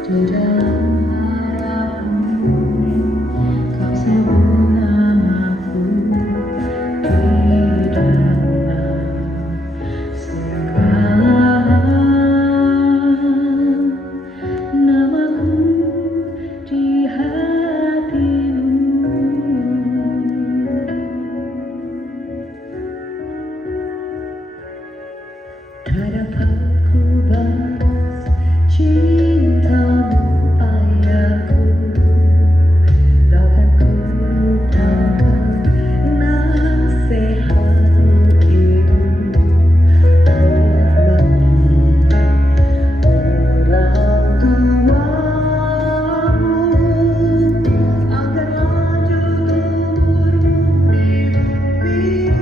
di dalam harapmu kau sebut namaku, di dalam segala namaku di hatimu. Tak dapat ku balas cintamu ayahku, takkan ku lupakan nasihatmu itu. Orang tuamu akan lanjut umurmu di bumi.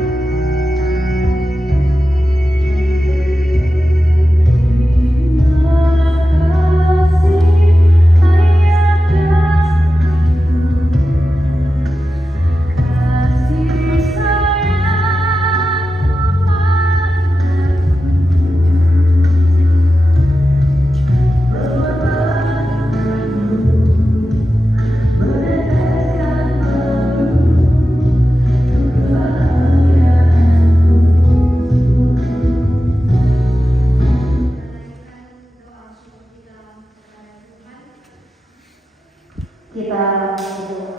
Kita berdoa.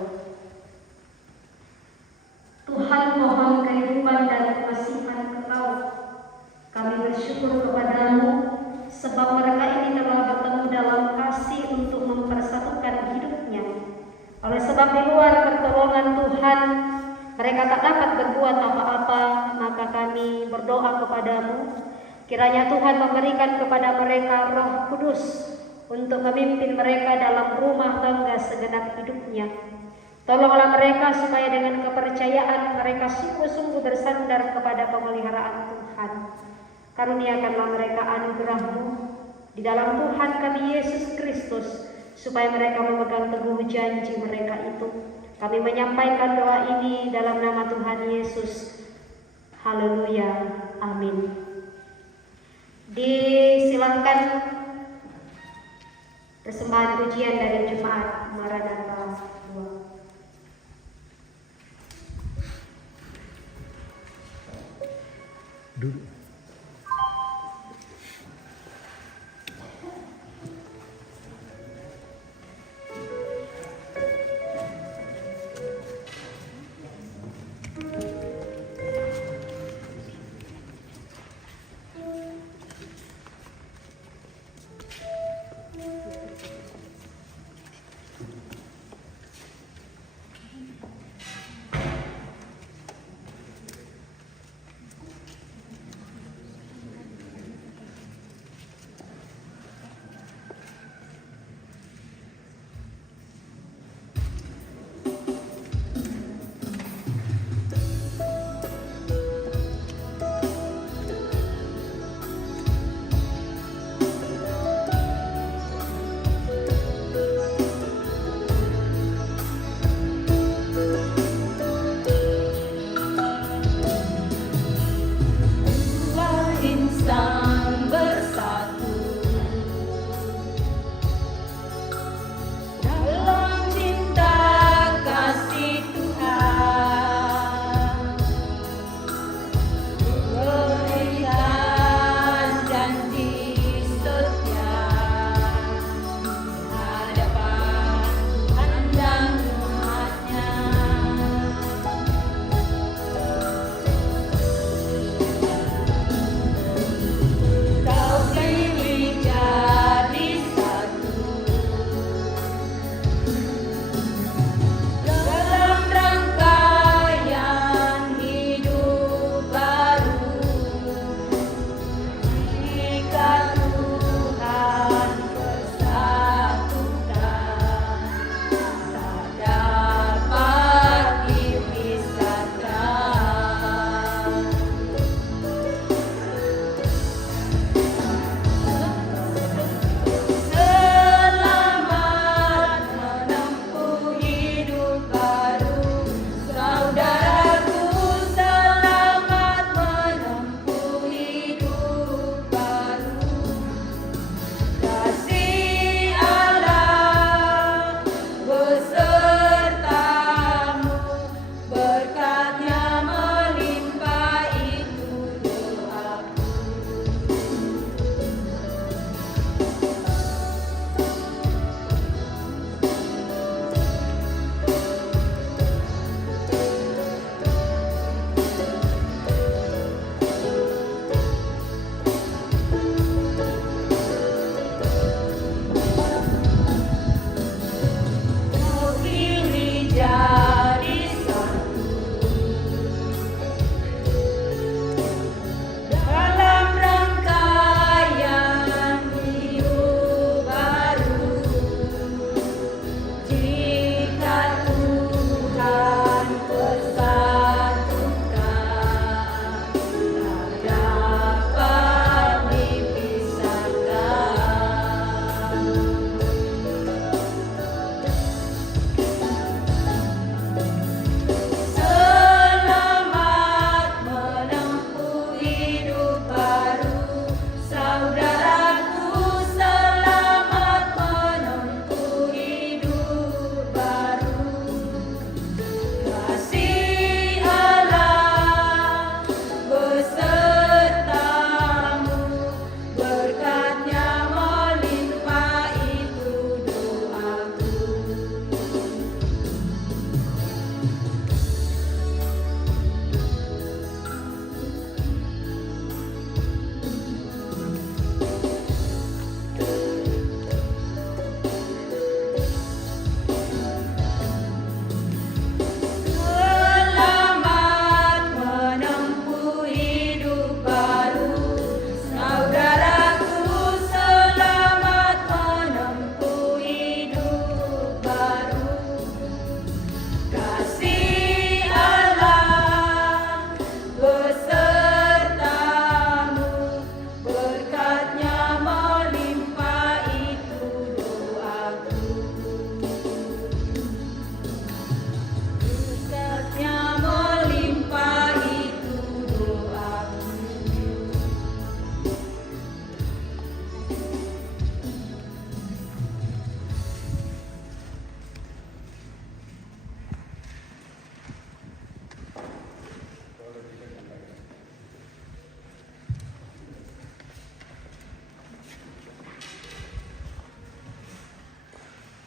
Tuhan, mohon kehidupan dan kemasihan Engkau. Kami bersyukur kepadamu sebab mereka ini telah bertemu dalam kasih untuk mempersatukan hidupnya. Oleh sebab di luar pertolongan Tuhan mereka tak dapat berbuat apa-apa, maka kami berdoa kepadamu, Kiranya Tuhan memberikan kepada mereka Roh Kudus untuk memimpin mereka dalam rumah tangga segenap hidupnya. Tolonglah mereka supaya dengan kepercayaan mereka sungguh-sungguh bersandar kepada pemeliharaan Tuhan. Karuniakanlah mereka anugerah-Mu di dalam Tuhan kami Yesus Kristus, supaya mereka memegang teguh janji mereka itu. Kami menyampaikan doa ini dalam nama Tuhan Yesus. Haleluya. Amin. Disilahkan persembahan pujian dari Jemaat Maranatha 2. Duduk.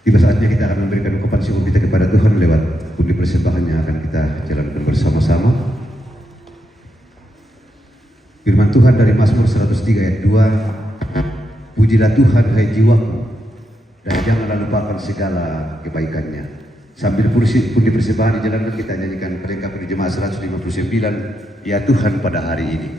Tiba saatnya kita akan memberikan ungkapan syukur kita kepada Tuhan lewat pundi persembahan yang akan kita jalankan bersama-sama. Firman Tuhan dari Mazmur 103 ayat 2, pujilah Tuhan hai jiwaku, dan janganlah lupakan segala kebaikannya. Sambil pundi persembahan dijalankan, kita nyanyikan pelengkap di jemaat 159, ya Tuhan pada hari ini.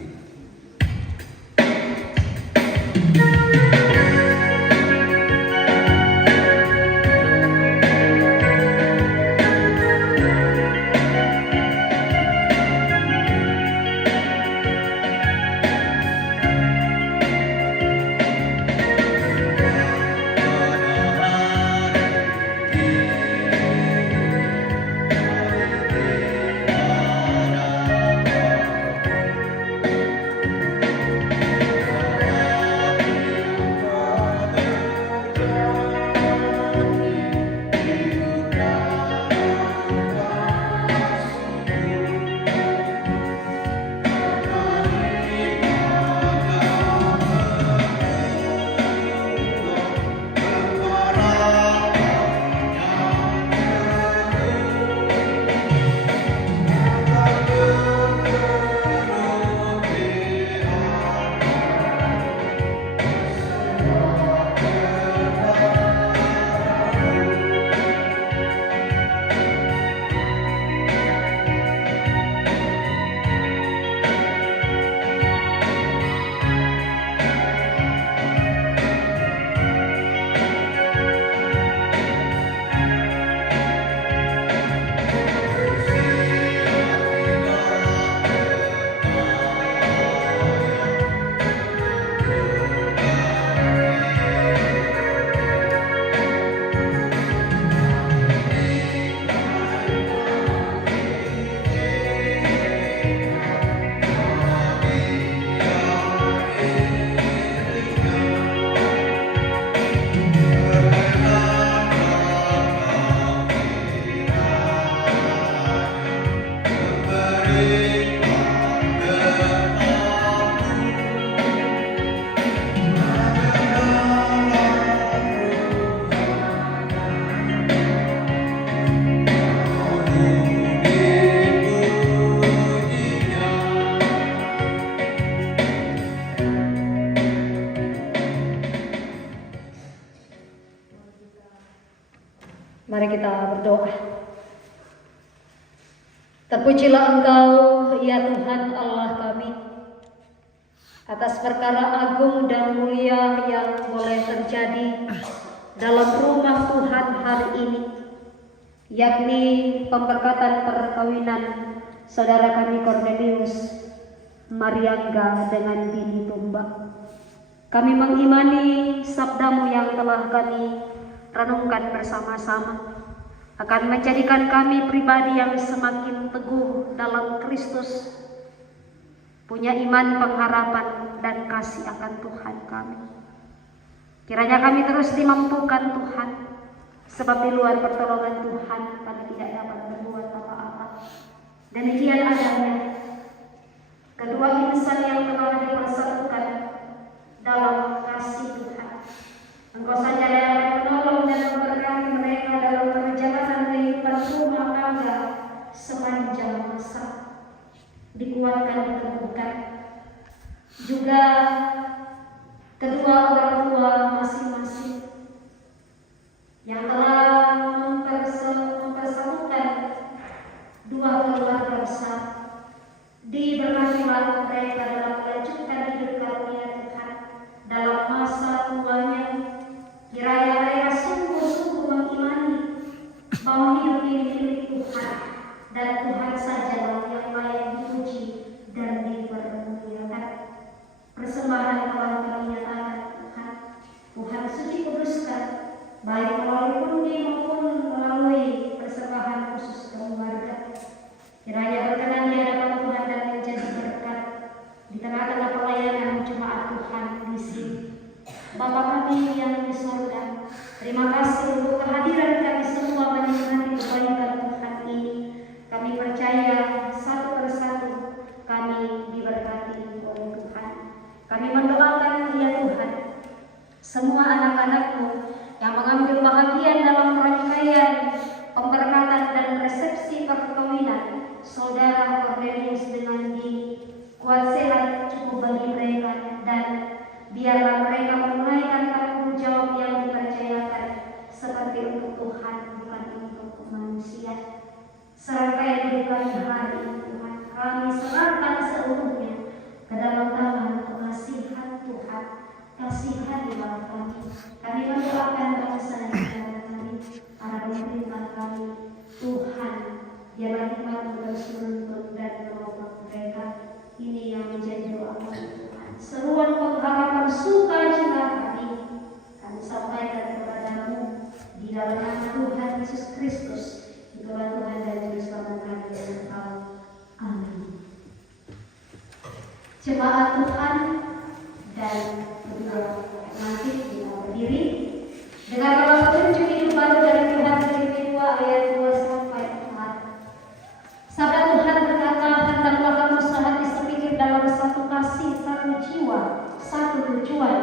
Mari kita berdoa. Terpujilah Engkau, ya Tuhan Allah kami, atas perkara agung dan mulia yang boleh terjadi dalam rumah Tuhan hari ini, yakni pemberkatan perkawinan saudara kami Cornelius Mariangga dengan Bini Tumba. Kami mengimani sabdamu yang telah kami renungkan bersama-sama akan menjadikan kami pribadi yang semakin teguh dalam Kristus, punya iman, pengharapan, dan kasih akan Tuhan kami. Kiranya kami terus dimampukan Tuhan, sebab di luar pertolongan Tuhan kami tidak dapat berbuat apa-apa. Demikian adanya kedua insan yang telah dipersatukan dalam kasih Tuhan. Engkau saja yang menolong dan memberkati mereka dalam perjalanan kehidupan rumah tangga sepanjang masa. Dikuatkan, diteguhkan. Juga kedua orang tua masing-masing yang telah mempersatukan dua keluarga besar. Diberkatilah mereka dalam melanjutkan hidup karunia Tuhan dalam masa tuanya. Kiranya mereka sungguh-sungguh mengimani bahwa hidup ini milik Tuhan, dan Tuhan sajalah yang layak dipuji dan dipermuliakan. Persembahan telah kami nyatakan Tuhan. Tuhan suci kuduskan, baik melalui pundi maupun melalui persembahan khusus keluarga. Kiranya berkenan di hadapan Tuhan dan menjadi berkat di tengah-tengah pelayanan jemaat Tuhan di sini. Bapa kami yang di surga, terima kasih untuk kehadiran kami semua menikmati kebaikan Tuhan ini. Kami percaya satu persatu kami diberkati oleh Tuhan. Kami mendoakan ya Tuhan, semua anak-anak-Mu yang mengambil bahagian dalam rangkaian pemberkatan dan resepsi perkawinan Saudara Cornelius dengan Dini. Kuat sehat cukup bagi mereka, dan biarlah mereka menunaikan tanggung jawab yang dipercayakan seperti untuk Tuhan, bukan untuk manusia. Serangkaian hidup kami hari ini, Tuhan, kami serahkan seluruhnya ke dalam tangan pengasihan Tuhan. Kasihanilah kami. Kami mendoakan bangsa negara kami, para pemerintah kami. Tuhan, biarlah hikmat terus menuntun dan menolong mereka. Ini yang menjadi doa kami, Tuhan. Seruan pengharapan sukacita kami sampaikan kepadamu di dalam nama Tuhan Yesus Kristus. Itulah Tuhan dan Juru Selamat kami dan Engkau. Amin. Jemaat Tuhan dan kedua nanti kita berdiri dengan dalam petunjuk hidup baru dari Tuhan Filipi 2 ayat 2 sampai 4. Sabda Tuhan berkata, hendaklah kamu sehati sepikir dalam satu kasih, satu jiwa, satu tujuan,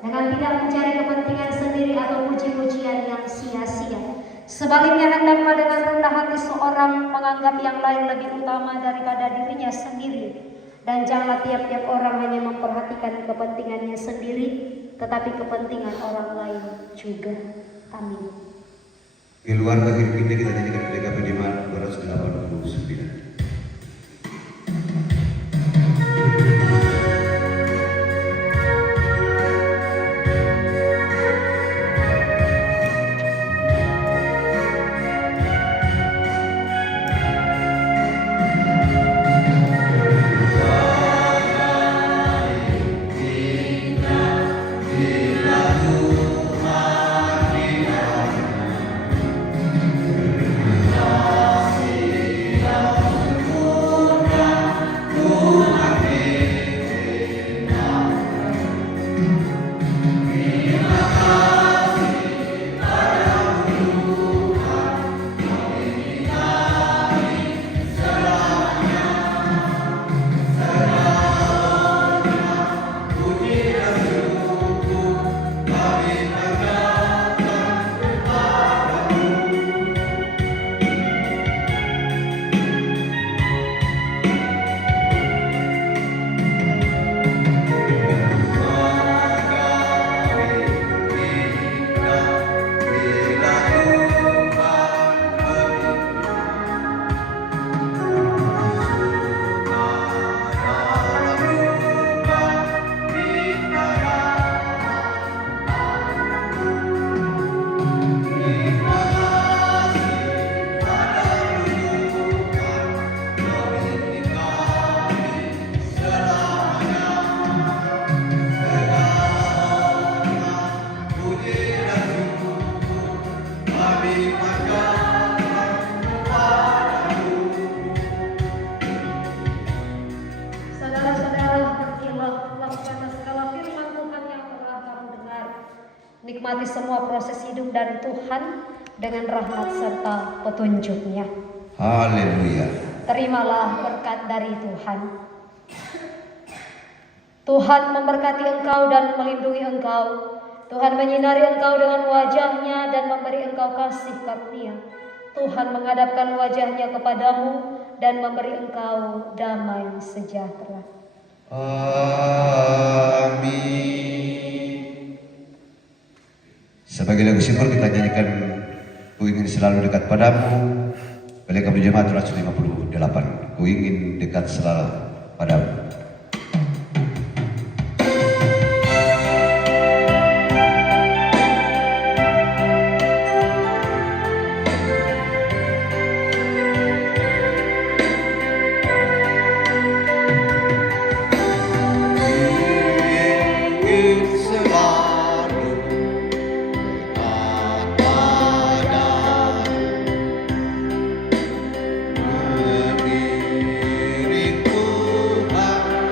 dengan tidak mencari kepentingan sendiri atau puji-pujian yang sia-sia. Sebaliknya, hendaklah dengan rendah hati seorang menganggap yang lain lebih utama daripada dirinya sendiri. Dan janganlah tiap-tiap orang hanya memperhatikan kepentingannya sendiri, tetapi kepentingan orang lain juga. Amin. Keluarga hidup kita nyanyikan PKP Diman 289. Nikmati semua proses hidup dari Tuhan dengan rahmat serta petunjuk-Nya. Haleluya. Terimalah berkat dari Tuhan. Tuhan memberkati engkau dan melindungi engkau. Tuhan menyinari engkau dengan wajah-Nya dan memberi engkau kasih karunia. Tuhan menghadapkan wajah-Nya kepadamu dan memberi engkau damai sejahtera. Amin. Sebagai lagu simbol kita nyanyikan Ku ingin selalu dekat padamu. Balik Kabupaten Jemaat 158. Ku ingin dekat selalu padamu. Mengiring Tuhan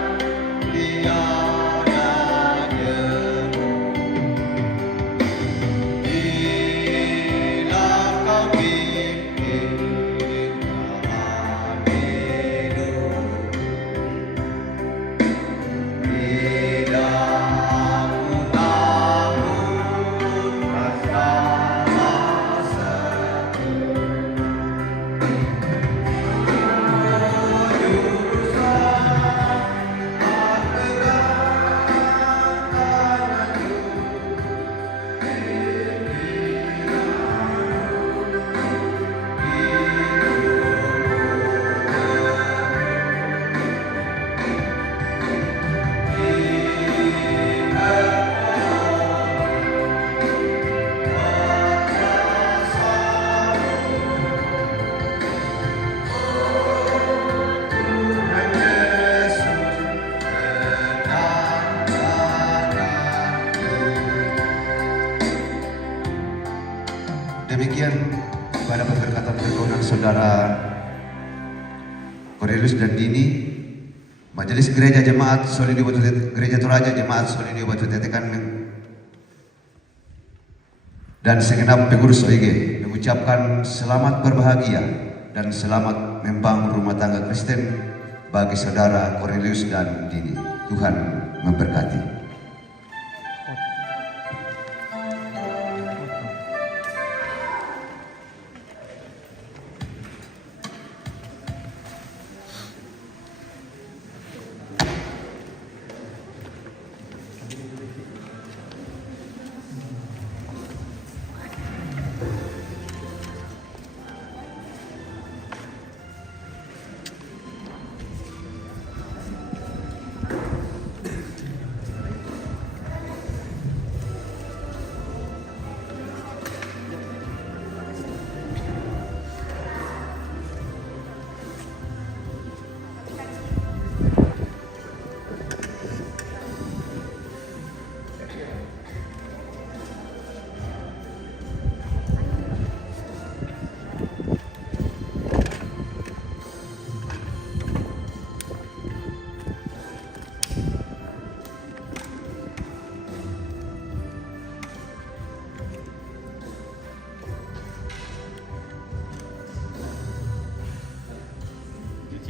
Demikian pada pemberkatan perkebunan saudara Cornelius dan Dini, Majelis Gereja Jemaat Solidio Batu Gereja Toraja Jemaat Solidio Batu Tetekan dan segenap pengurus OIG mengucapkan selamat berbahagia dan selamat membangun rumah tangga Kristen bagi saudara Cornelius dan Dini. Tuhan memberkati.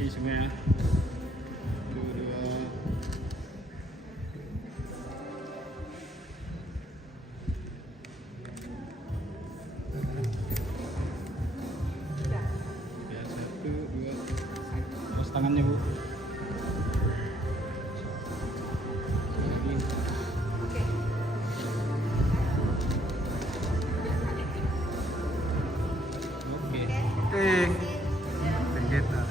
Semua ya. 1, 2. Ya, 1, 2. Terus tangannya Bu. Oke. Pendeta.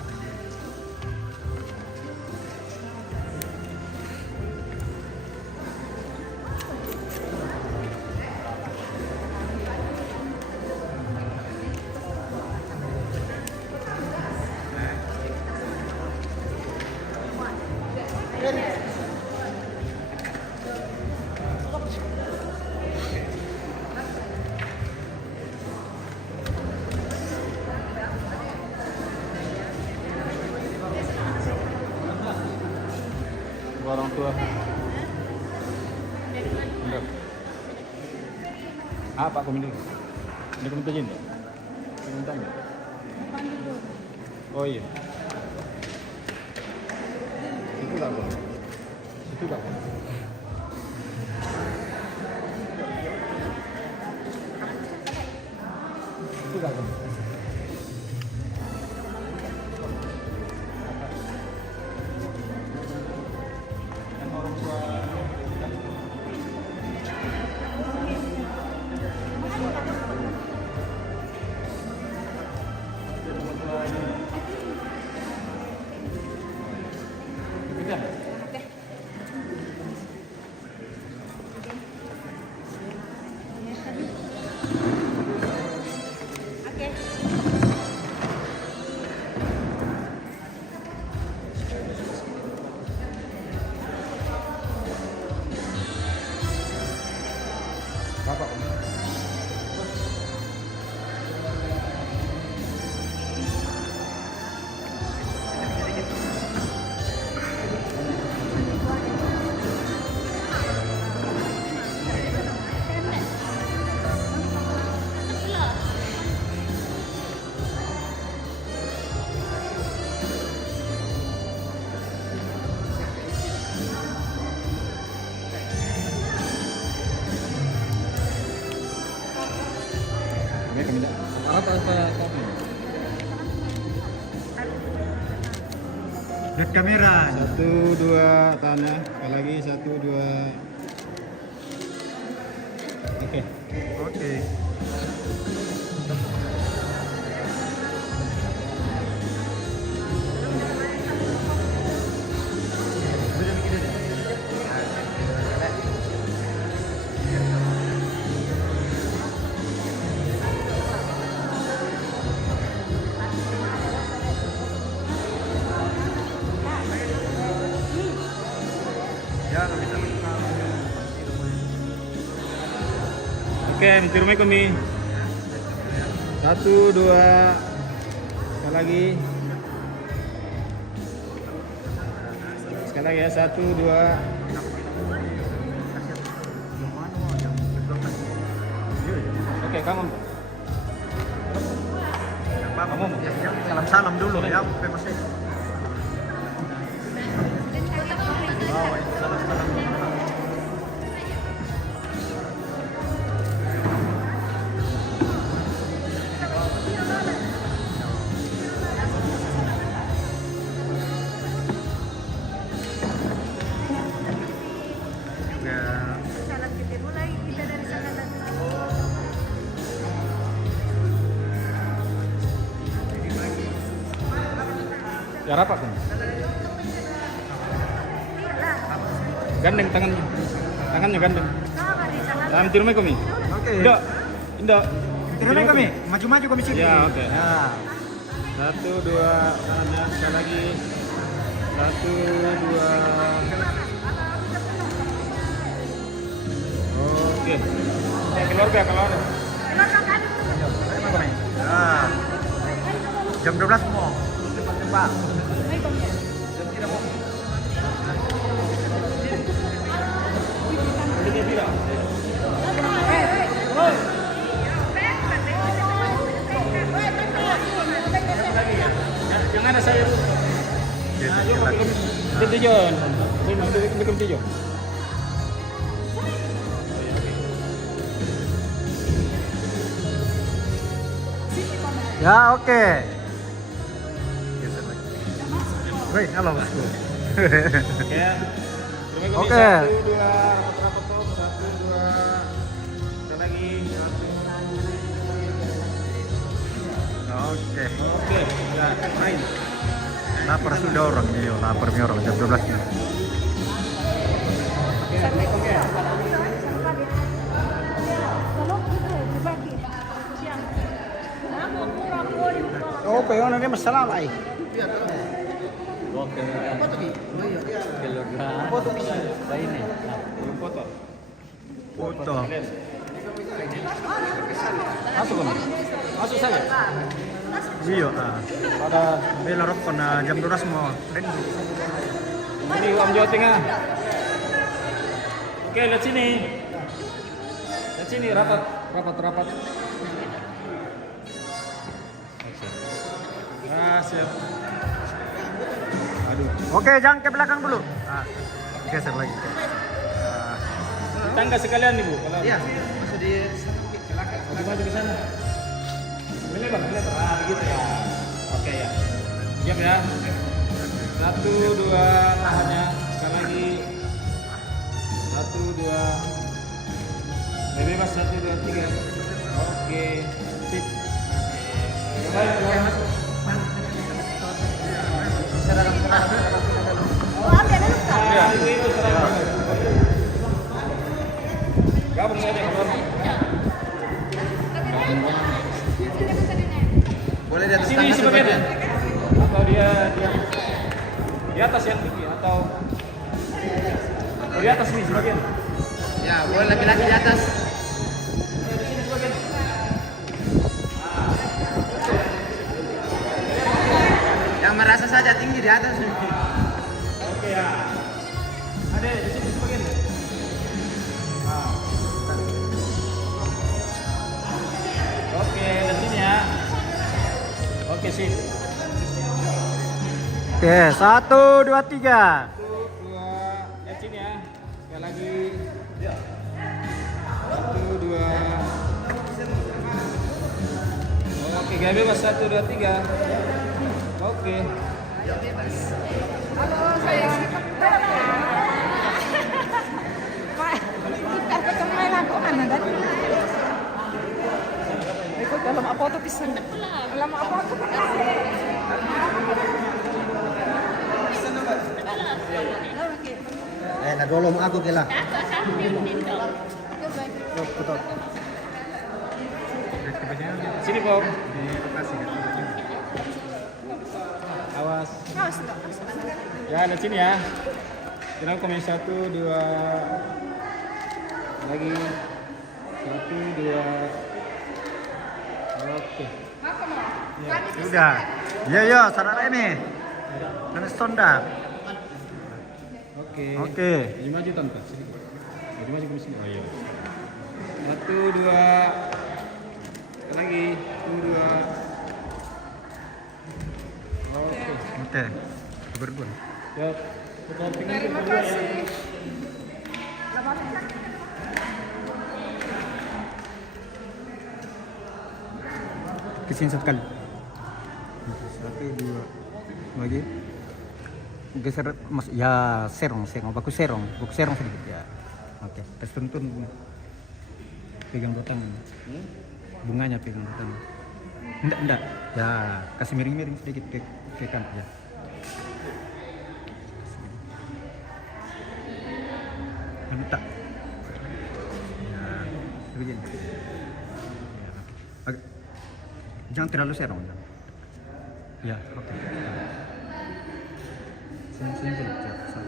Orang tua. Enggak. Apa komentar? Ada komentar aja enggak? Komentar enggak? Oh iya. Itu tak boleh. Itu tak boleh. Itu tak boleh. Bapak. Lihat kamera. 1, 2 tanah. Sekali lagi 1, 2. Oke. Oke. Oke, nanti rumah kami. Satu, dua. Sekali lagi. Sekali lagi ya. Satu, dua. Oke, kamu. Kamu. Salam dulu ya, masih. Ya rapat kan? Gandeng tangannya. Tangannya gandeng. Salam tirumai kami. Oke. Indah. Tirumai kami. Maju-maju kami sini. Ya, oke. Ya. Satu, dua, tangannya sekali lagi. Satu, dua. Oke. Keluarga, keluar. Ya. Jam 12 semua. Cepat-cepat. Jangan ada saya. Yuk pakai tujuan. Bikin tujuan. Ya, oke. Wait, halo bosku. Ya. Oke. Satu, dua, rapat-rapat top. Satu, dua. Sekali lagi. Satu. Oke. Oke. Ya, main. Lapar sudah orang nih, lapar nih orang jam 12 nih. Oh, pero ano masalah ay. Oke. Apa tadi? Foto bisa. Ini. Belum foto. Foto. Masuk kan? Masuk saja. Iya, Pada bela rokok na jam 12 semua. ini Om Jawa Tengah. Oke, lihat sini. Lihat sini, rapat. Ah, siap. Aduh. Oke, jangan ke belakang dulu. Geser lagi. Tangga sekalian nih Bu. Kalau Iya, masuk di maju ke sana. Melebar. Ah, gitu ya. Oke ya. Siap ya. Satu, dua, tahannya. Sekali lagi. Satu, dua. Bebas, satu, dua, tiga. Oke. Sip. Baik, itu serang. Gabung aja keluar. boleh di atas Sini tangga sebagian. sebagian. Atau dia di atas yang tinggi atau di atas nih sebagian. Ya, boleh laki-laki di atas. Di sini sebagian. Yang merasa saja tinggi di atas. Oke ya. Ada di sini sebagian. Oke, di sini ya. Oke, sip. Oke, 1, 2, 3. 1, 2, lihat sini ya. Sekali lagi. 1, 2. Oke, gaya bebas 1, 2, 3. Oke. Halo, saya. Pak, kita ketemu aku mana dan? Ikut dalam apa tuh pisan? Dalam apa tuh? Nagolong ako kila. Sini, Bob. Awas. Ya, lihat sini ya. Kita komen 1, 2. Lagi. 1, 2. Oke. Sudah. Yo, saudara ini. Dan sonda. Oke. Oke. Jadi maju tante. Sini. Jadi maju ke sini. Oh iya. 1, 2. Sekali lagi. 1, 2. Oke. Oke. Berdua. Ya. Terima kasih. Kesini satu kali. 1, 2. Lagi. Geser mas ya serong baku serong sedikit ya. Oke, tes tuntun pegang batang bunganya pegang batang. Enggak ya, kasih miring sedikit ke kanan ya. Enggak ya begini ya, oke. Jangan terlalu serong ya. Oke. Sini ya. 1,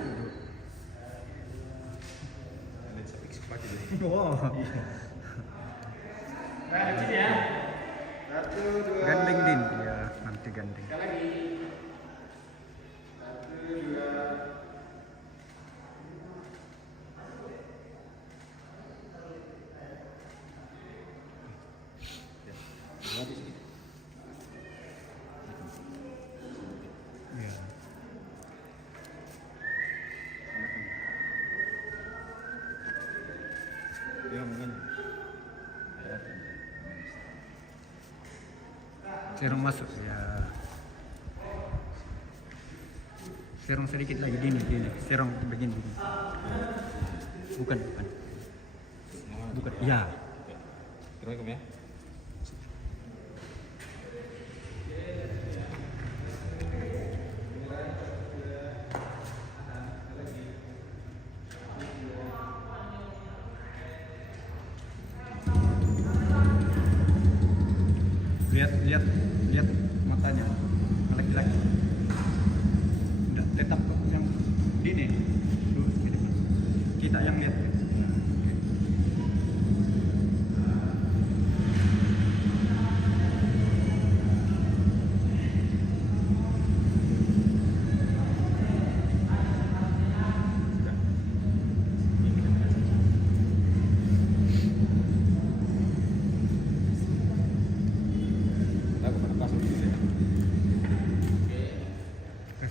2. Wow. Gandeng din ya, nanti gandeng. Ya. Serong masuk ya. Serong sedikit lagi gini. Serong begini. Bukan. Ya. Kira-kira ya. Lihat matanya laki-laki. Udah tetap yang ini. Kita yang lihat.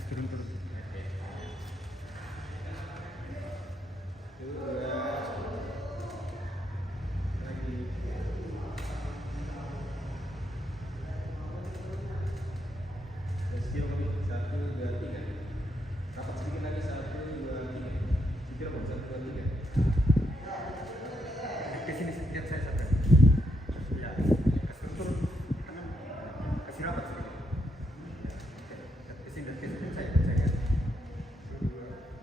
Turun. Kesini lihat saya sampai. Ya, kasih turun. Kasih rapat sedikit. Kesini saya.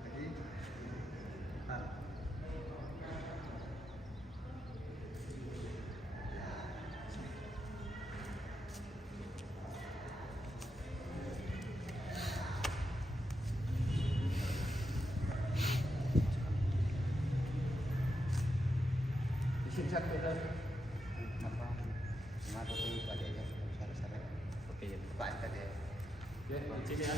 Lagi. Sini satu dah. Mata tu pada aja. Oke, ya. Pak tadi. Ya, di sini ya.